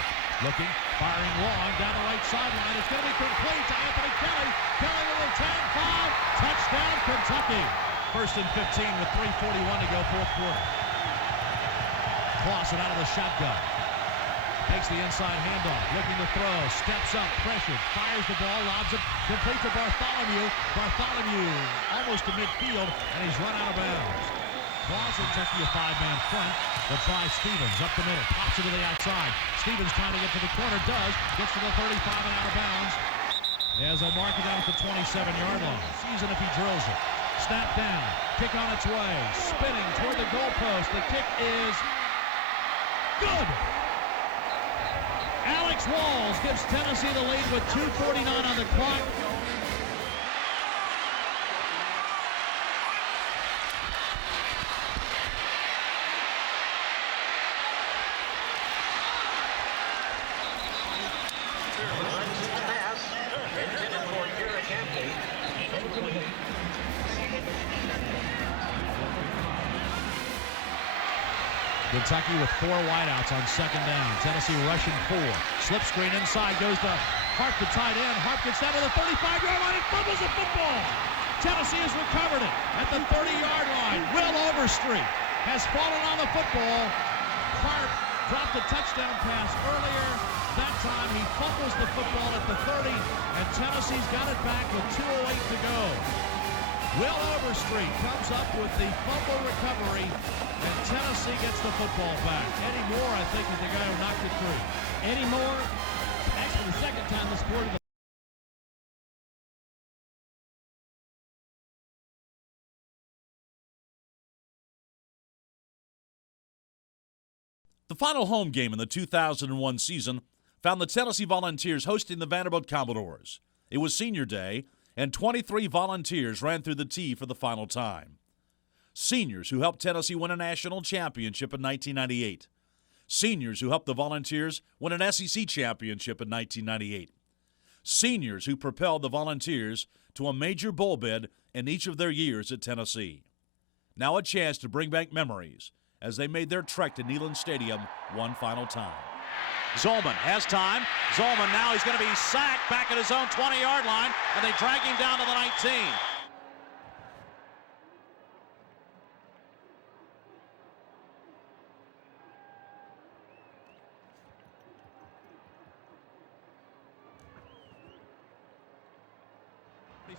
Looking, firing long, down the right sideline. It's going to be complete to Anthony Kelley. Kelley with a 10-5, touchdown Kentucky. 1st and 15 with 3:41 to go, 4th quarter. Clausen out of the shotgun. Takes the inside handoff, looking to throw, steps up, pressured, fires the ball, lobs it, complete to Bartholomew. Bartholomew almost to midfield, and he's run out of bounds. Clausen taking a 5-man front. They'll try Stevens up the middle, pops it to the outside. Stevens trying to get to the corner, does, gets to the 35 and out of bounds. As they'll mark it down at the 27-yard line. Sees it if he drills it. Snap down, kick on its way, spinning toward the goalpost. The kick is good. Alex Walls gives Tennessee the lead with 2:49 on the clock. Kentucky with 4 wideouts on 2nd down. Tennessee rushing 4. Slip screen inside, goes to Harp, the tight end. Harp gets down to the 35-yard line and fumbles the football. Tennessee has recovered it at the 30-yard line. Will Overstreet has fallen on the football. Harp dropped a touchdown pass earlier. That time he fumbles the football at the 30, and Tennessee's got it back with 2:08 to go. Will Overstreet comes up with the fumble recovery, and Tennessee gets the football back. Eddie Moore, I think, is the guy who knocked it free. Eddie Moore, actually the second time this quarter. The final home game in the 2001 season found the Tennessee Volunteers hosting the Vanderbilt Commodores. It was senior day, and 23 Volunteers ran through the tee for the final time. Seniors who helped Tennessee win a national championship in 1998. Seniors who helped the Volunteers win an SEC championship in 1998. Seniors who propelled the Volunteers to a major bowl bid in each of their years at Tennessee. Now a chance to bring back memories as they made their trek to Neyland Stadium one final time. Zolman has time. Zolman now he's going to be sacked back at his own 20-yard line, and they drag him down to the 19.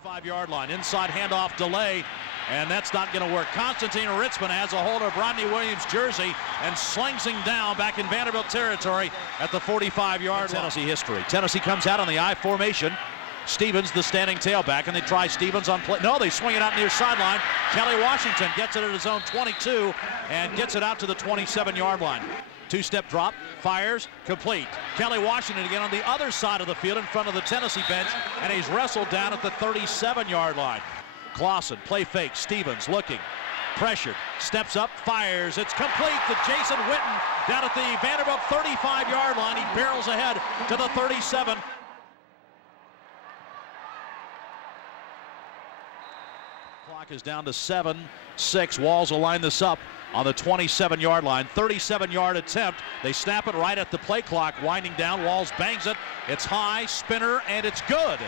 Five-yard line, inside handoff delay, and that's not going to work. Constantine Ritzman has a hold of Rodney Williams' jersey and slings him down back in Vanderbilt territory at the 45-yard line. Tennessee history. Tennessee comes out on the I formation. Stevens, the standing tailback, and they try Stevens on play. No, they swing it out near sideline. Kelley Washington gets it at his own 22 and gets it out to the 27-yard line. Two-step drop, fires, complete. Kelley Washington again on the other side of the field in front of the Tennessee bench, and he's wrestled down at the 37-yard line. Clausen, play fake, Stevens looking, pressured, steps up, fires. It's complete to Jason Witten down at the Vanderbilt 35-yard line. He barrels ahead to the 37. Clock is down to 7-6. Walls will line this up on the 27-yard line. 37-yard attempt. They snap it right at the play clock. Winding down. Walls bangs it. It's high, spinner, and it's good.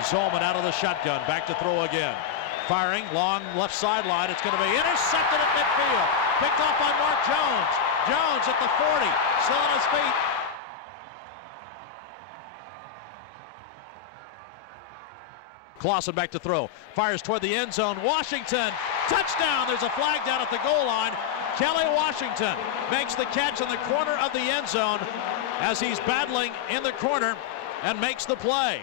Zolman out of the shotgun. Back to throw again. Firing, long left sideline. It's going to be intercepted at midfield. Picked off by Mark Jones. Jones at the 40, still on his feet. Clausen back to throw. Fires toward the end zone. Washington, touchdown. There's a flag down at the goal line. Kelley Washington makes the catch in the corner of the end zone as he's battling in the corner and makes the play.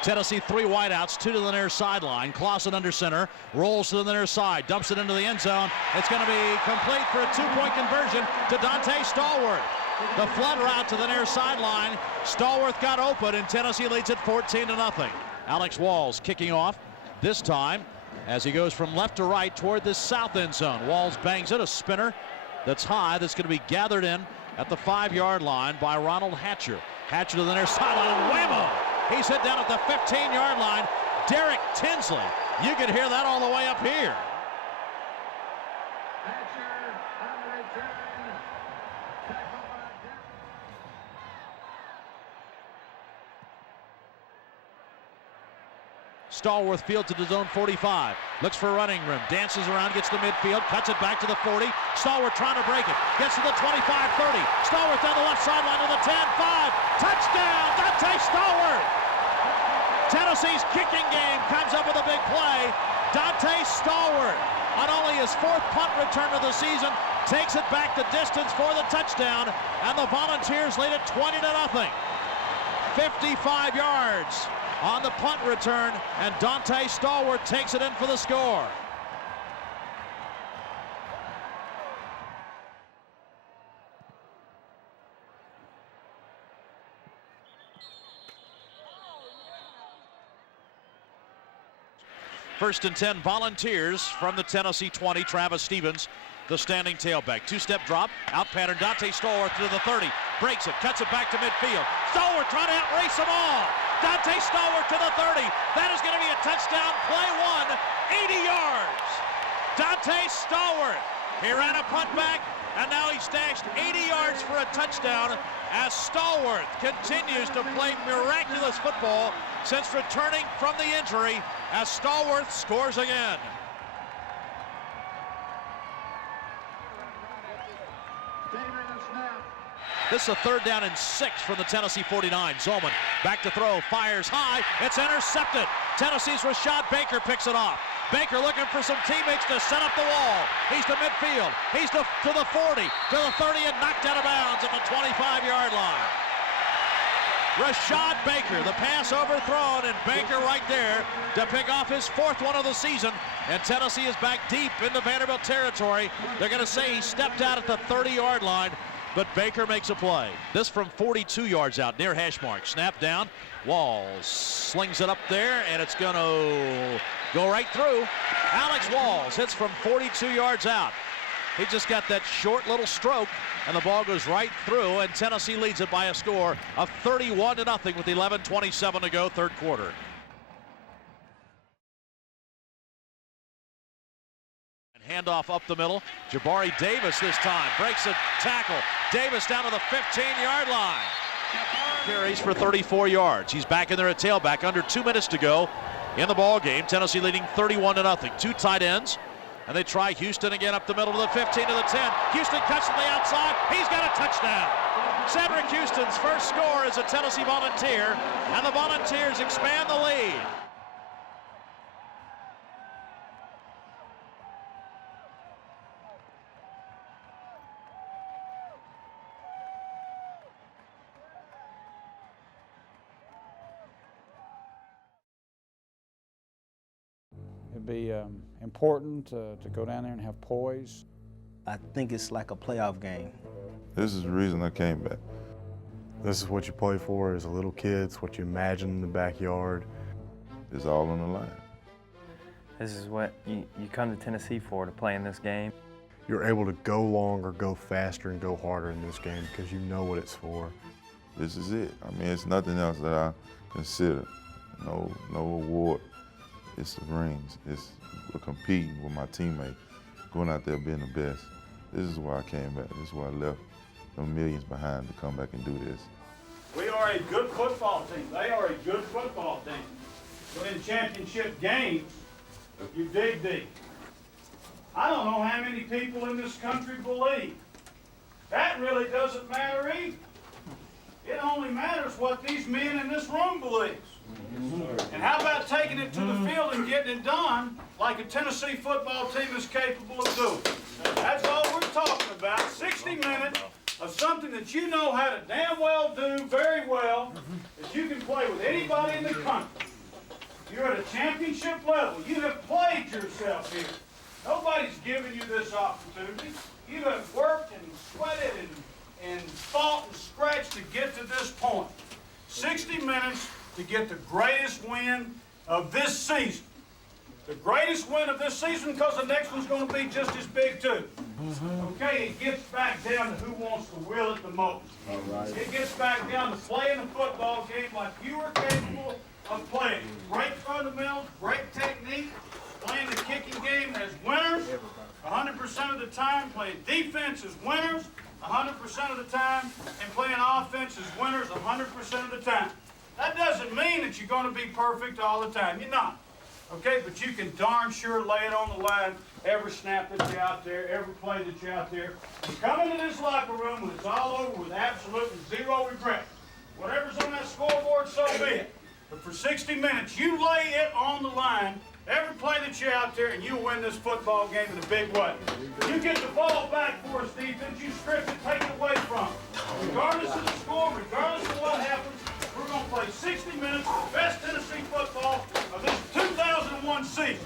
Tennessee 3 wideouts, 2 to the near sideline. Clausen under center, rolls to the near side, dumps it into the end zone. It's going to be complete for a 2-point conversion to Donte Stallworth. The flood route to the near sideline. Stallworth got open, and Tennessee leads it 14-0. Alex Walls kicking off this time as he goes from left to right toward the south end zone. Walls bangs it, a spinner that's high, that's going to be gathered in at the 5-yard line by Ronald Hatcher. Hatcher to the near sideline, whammo! He's hit down at the 15-yard line. Derek Tinsley. You can hear that all the way up here. Stallworth fields to the zone 45. Looks for running room. Dances around, gets to midfield, cuts it back to the 40. Stallworth trying to break it. Gets to the 25-30. Stallworth down the left sideline to the 10-5. Touchdown, Donte Stallworth! Tennessee's kicking game comes up with a big play. Donte Stallworth, on only his 4th punt return of the season, takes it back the distance for the touchdown, and the Volunteers lead it 20-0. 55 yards on the punt return, and Donte Stallworth takes it in for the score. First and 10 Volunteers from the Tennessee 20. Travis Stevens, the standing tailback. 2-step drop, out pattern. Donte Stallworth to the 30. Breaks it, cuts it back to midfield. Stallworth trying to outrace them all. Donte Stallworth to the 30. That is going to be a touchdown. Play 1, 80 yards. Donte Stallworth. He ran a punt back, and now he stashed 80 yards for a touchdown as Stallworth continues to play miraculous football since returning from the injury, as Stallworth scores again. This is a 3rd down and 6 from the Tennessee 49. Zolman back to throw, fires high, it's intercepted. Tennessee's Rashad Baker picks it off. Baker looking for some teammates to set up the wall. He's to midfield, he's to the 40, to the 30, and knocked out of bounds at the 25-yard line. Rashad Baker, the pass overthrown, and Baker right there to pick off his 4th one of the season. And Tennessee is back deep into Vanderbilt territory. They're going to say he stepped out at the 30-yard line, but Baker makes a play. This from 42 yards out, near hash mark. Snap down, Walls slings it up there, and it's going to go right through. Alex Walls hits from 42 yards out. He just got that short little stroke, and the ball goes right through, and Tennessee leads it by a score of 31-0 with 11:27 to go, 3rd quarter. And handoff up the middle. Jabari Davis this time breaks a tackle. Davis down to the 15-yard line. Carries for 34 yards. He's back in there at tailback. Under 2 minutes to go in the ball game. Tennessee leading 31-0. 2 tight ends. And they try Houston again up the middle to the 15 to the 10. Houston cuts to the outside. He's got a touchdown. Cedric Houston's first score as a Tennessee Volunteer, and the Volunteers expand the lead. It'd be important to go down there and have poise. I think it's like a playoff game. This is the reason I came back. This is what you play for as a little kid. It's what you imagine in the backyard. It's all on the line. This is what you come to Tennessee for, to play in this game. You're able to go longer, go faster, and go harder in this game because you know what it's for. This is it. I mean, it's nothing else that I consider. No award. It's the rings. It's competing with my teammates, going out there being the best. This is why I came back. This is why I left the millions behind to come back and do this. We are a good football team. They are a good football team. But in championship games, you dig deep. I don't know how many people in this country believe. That really doesn't matter either. It only matters what these men in this room believes. And how about taking it to the field and getting it done like a Tennessee football team is capable of doing? That's all we're talking about. 60 minutes of something that you know how to damn well do very well, that you can play with anybody in the country. You're at a championship level. You have played yourself here. Nobody's given you this opportunity. You have worked and sweated and fought and scratched to get to this point. 60 minutes to get the greatest win of this season. The greatest win of this season, because the next one's going to be just as big too. Okay, it gets back down to who wants to will it the most. It gets back down to playing a football game like you are capable of playing. Great fundamentals, great technique, playing the kicking game as winners 100% of the time, playing defense as winners 100% of the time, and playing offense as winners 100% of the time. That doesn't mean that you're going to be perfect all the time. You're not. Okay, but you can darn sure lay it on the line every snap that you're out there, every play that you're out there. You come into this locker room when it's all over with absolutely zero regret. Whatever's on that scoreboard, so be it. But for 60 minutes, you lay it on the line, every play that you're out there, and you'll win this football game in a big way. You get the ball back for us, defense. You strip it, take it away from them. Regardless of the score, regardless of what happens, we're going to play 60 minutes of the best Tennessee football of this 2001 season.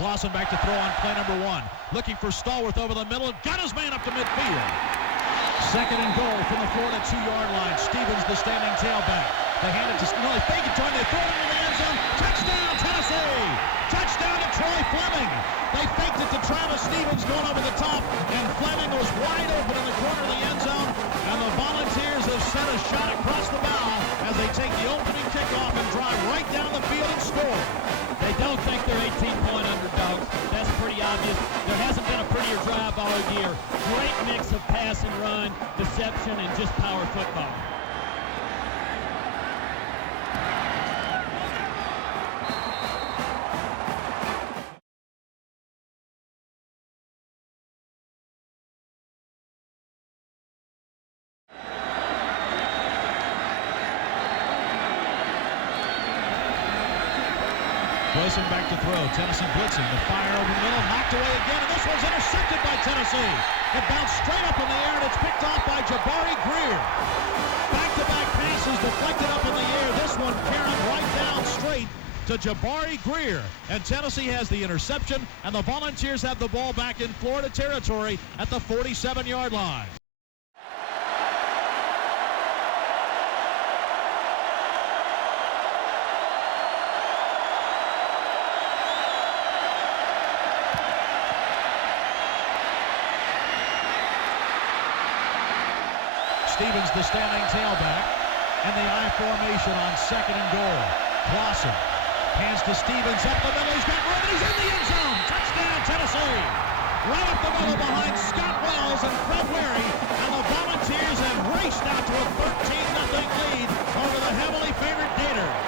Clausen back to throw on play number 1. Looking for Stallworth over the middle. Got his man up to midfield. Second and goal from the Florida 2-yard line. Stevens, the standing tailback. They hand it to, no, they fake it to him. They throw it into the end zone. Touchdown, Tennessee! Touchdown to Troy Fleming. They faked it to Travis Stevens going over the top, and Fleming was wide open in the corner of the end zone, and the Volunteers have sent a shot across the bow as they take the opening kickoff and drive right down the field and score. They don't think they're 18-point underdogs. That's pretty obvious. There hasn't been a prettier drive all year. Great mix of pass and run, deception, and just power football. Clausen back to throw. Tennessee blitzing. The fire over the middle. Knocked away again. And this one's intercepted by Tennessee. It bounced straight up in the air, and it's picked off by Jabari Greer. Back-to-back passes deflected up in the air. This one carried right down straight to Jabari Greer. And Tennessee has the interception, and the Volunteers have the ball back in Florida territory at the 47-yard line. Stevens, the standing tailback, and the I formation on second and goal. Clausen hands to Stevens up the middle. He's got room, and he's in the end zone. Touchdown, Tennessee. Right up the middle behind Scott Wells and Fred Wary, and the Volunteers have raced out to a 13-0 lead over the heavily favored Gators.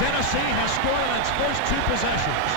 Tennessee has scored on its first 2 possessions.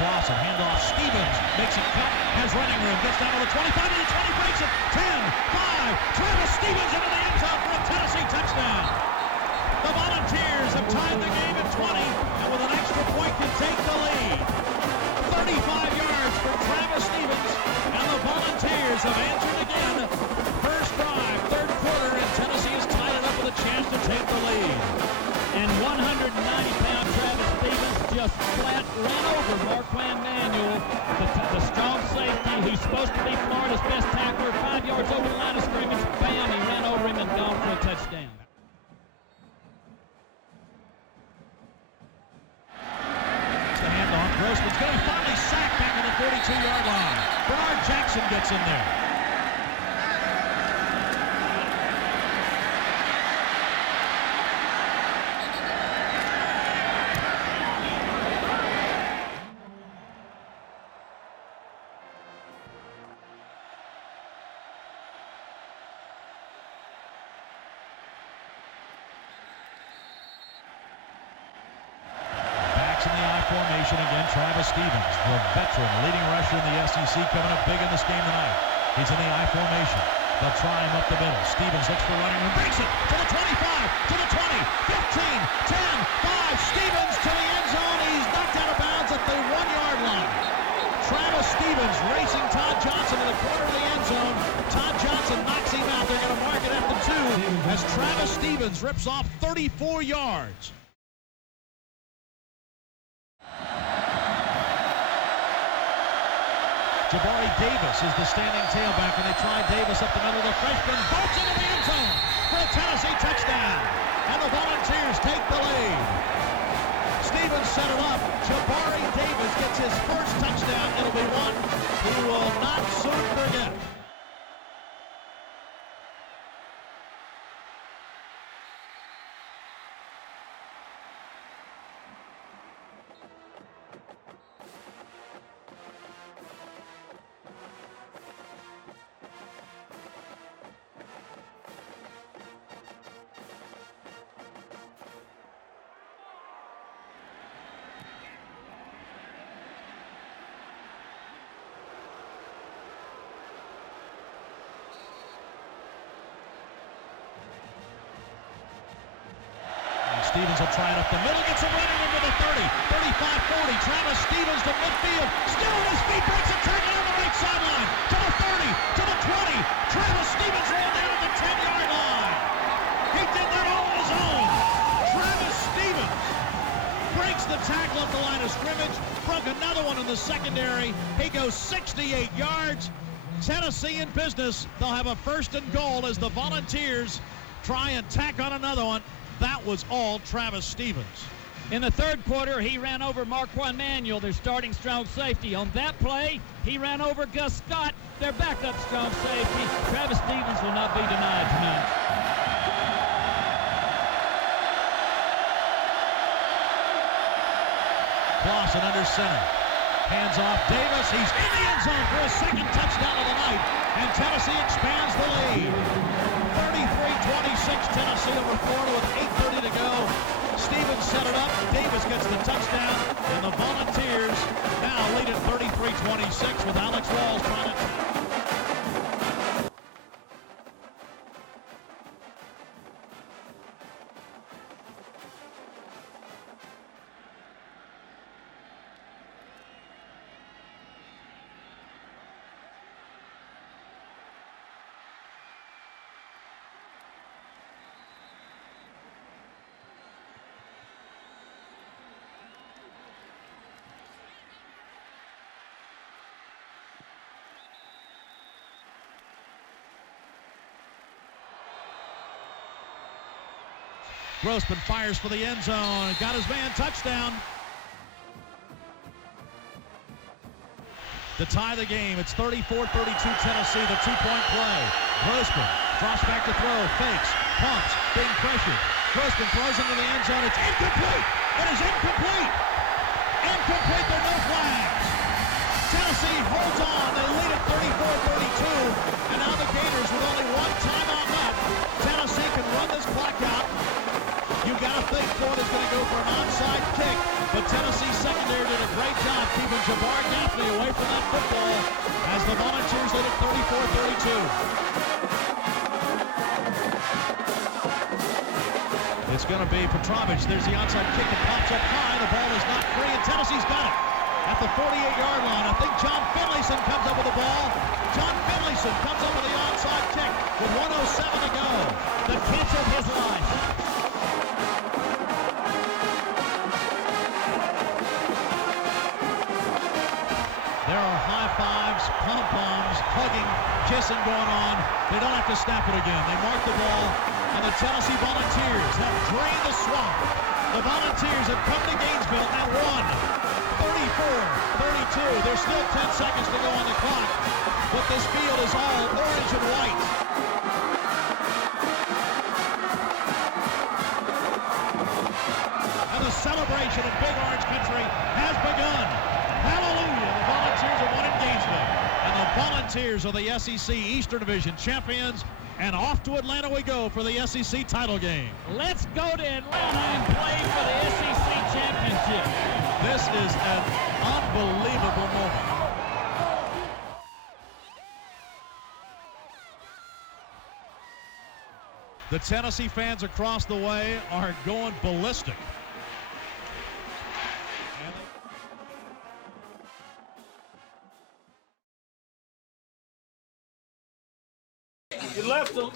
Clausen, handoff, Stevens, makes it cut, has running room, gets down to the 25, and the 20 breaks it, 10, 5, Travis Stevens into the end zone for a Tennessee touchdown. The Volunteers have tied the game at 20, and with an extra point can take the lead. 35 yards for Travis Stevens, and the Volunteers have answered again. First drive, third quarter, and Tennessee has tied it up with a chance to take the lead. And 190-pound Travis Stevens just flat ran over Marquand Manuel, the strong safety who's supposed to be Florida's best tackler, 5 yards over the line of scrimmage. Bam, he ran over him and gone for a touchdown. It's the handoff. Grossman's going to finally sack back on the 42-yard line. Bernard Jackson gets in there. Formation again, Travis Stevens, the veteran leading rusher in the SEC, coming up big in this game tonight. He's in the I formation. They'll try him up the middle. Stevens looks for running room, breaks it to the 25, to the 20, 15, 10, 5. Stevens to the end zone. He's knocked out of bounds at the 1-yard line. Travis Stevens racing Todd Johnson to the corner of the end zone. Todd Johnson knocks him out. They're going to mark it at the 2 as Travis Stevens rips off 34 yards. Jabari Davis is the standing tailback, and they try Davis up the middle. The freshman bolts into the end zone for a Tennessee touchdown. And the Volunteers take the lead. Stevens set it up. Jabari Davis gets his first touchdown. It'll be one he will not soon forget. Stevens will try it up the middle, gets him running into the 30, 35, 40. Travis Stevens to midfield, still on his feet, breaks a tackle on the right sideline, to the 30, to the 20. Travis Stevens rolled down at the 10-yard line. He did that all on his own. Travis Stevens breaks the tackle at the line of scrimmage, broke another one in the secondary. He goes 68 yards. Tennessee in business. They'll have a 1st and goal as the Volunteers try and tack on another one. That was all Travis Stevens. In the third quarter, he ran over Marquand Manuel, their starting strong safety. On that play, he ran over Gus Scott, their backup strong safety. Travis Stevens will not be denied tonight. Clausen under center. Hands off Davis. He's in the end zone for his 2nd touchdown of the night. And Tennessee expands the lead. 33-26 Tennessee over Florida with 8:30 to go. Stevens set it up. Davis gets the touchdown. And the Volunteers now lead at 33-26 with Alex Rawls trying to... Grossman fires for the end zone. Got his man, touchdown. To tie the game, it's 34-32 Tennessee, the 2-point play. Grossman drops back to throw, fakes, pumps, being pressured. Grossman throws into the end zone. It's incomplete. It is incomplete. Incomplete, there are no flags. Tennessee holds on. They lead at 34-32. And now the Gators with only one timeout left. Tennessee can run this clock out. You got to think Florida's going to go for an onside kick, but Tennessee's secondary did a great job keeping Jabbar Gaffney away from that football as the Volunteers lead at 34-32. It's going to be Petrovich. There's the onside kick that pops up high. The ball is not free, and Tennessee's got it at the 48-yard line. I think John Finlayson comes up with the ball. John Finlayson comes up with the onside kick with 1:07 to go. The catch of his life. There are high fives, pom-poms, hugging, kissing going on. They don't have to snap it again. They mark the ball, and the Tennessee Volunteers have drained the swamp. The Volunteers have come to Gainesville and won 34-32. There's still 10 seconds to go on the clock, but this field is all orange and white. And the celebration in Big Orange Country has begun. Hallelujah! The Volunteers have won in Gainesville. And the Volunteers are the SEC Eastern Division champions. And off to Atlanta we go for the SEC title game. Let's go to Atlanta and play for the SEC championship. This is an unbelievable moment. The Tennessee fans across the way are going ballistic.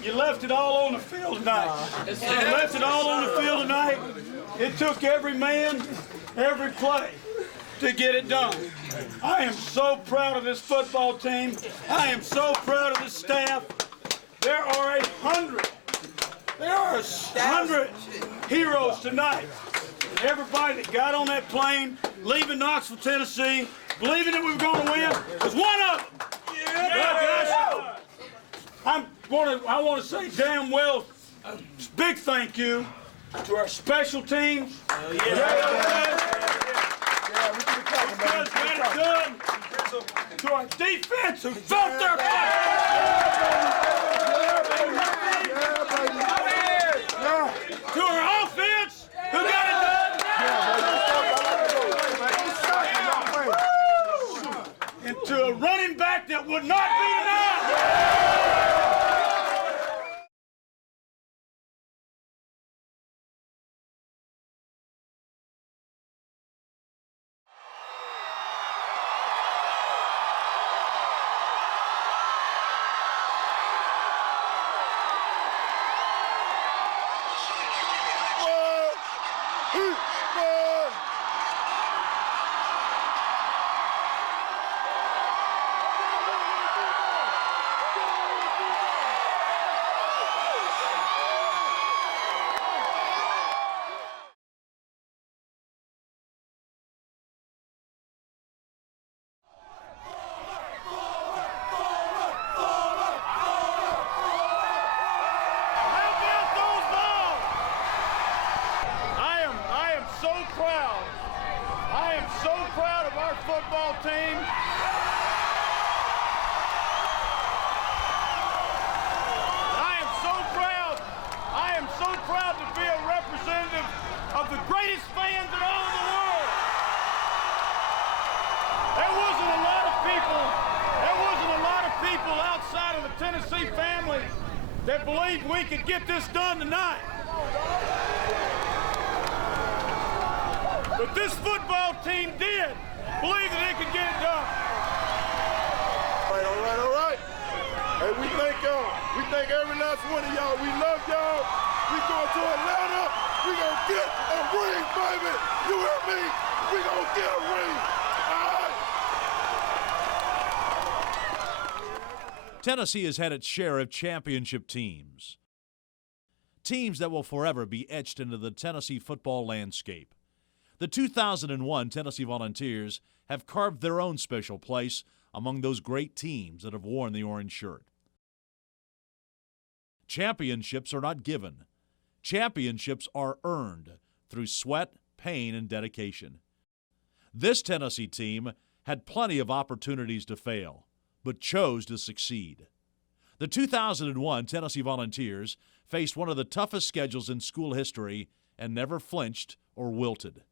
You left it all on the field tonight. You left it all on the field tonight. It took every man, every play to get it done. I am so proud of this football team. I am so proud of the staff. There are 100 heroes tonight. Everybody that got on that plane, leaving Knoxville, Tennessee, believing that we were going to win, was one of them. I want to say damn well a big thank you to our special teams. To our defense who fought their to our offense who got it done. And to a running back that would not be believed we could get this done tonight. But this football team did believe that they could get it done. All right. Hey, we thank y'all. We thank every last one of y'all. We love y'all. We going to Atlanta. We gonna get a ring, baby. You hear me? We gonna get a ring. All right. Tennessee has had its share of championship teams. Teams that will forever be etched into the Tennessee football landscape. The 2001 Tennessee Volunteers have carved their own special place among those great teams that have worn the orange shirt. Championships are not given. Championships are earned through sweat, pain, and dedication. This Tennessee team had plenty of opportunities to fail, but chose to succeed. The 2001 Tennessee Volunteers faced one of the toughest schedules in school history and never flinched or wilted.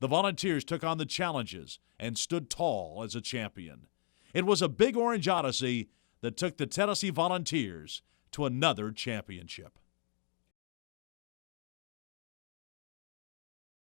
The Volunteers took on the challenges and stood tall as a champion. It was a Big Orange Odyssey that took the Tennessee Volunteers to another championship.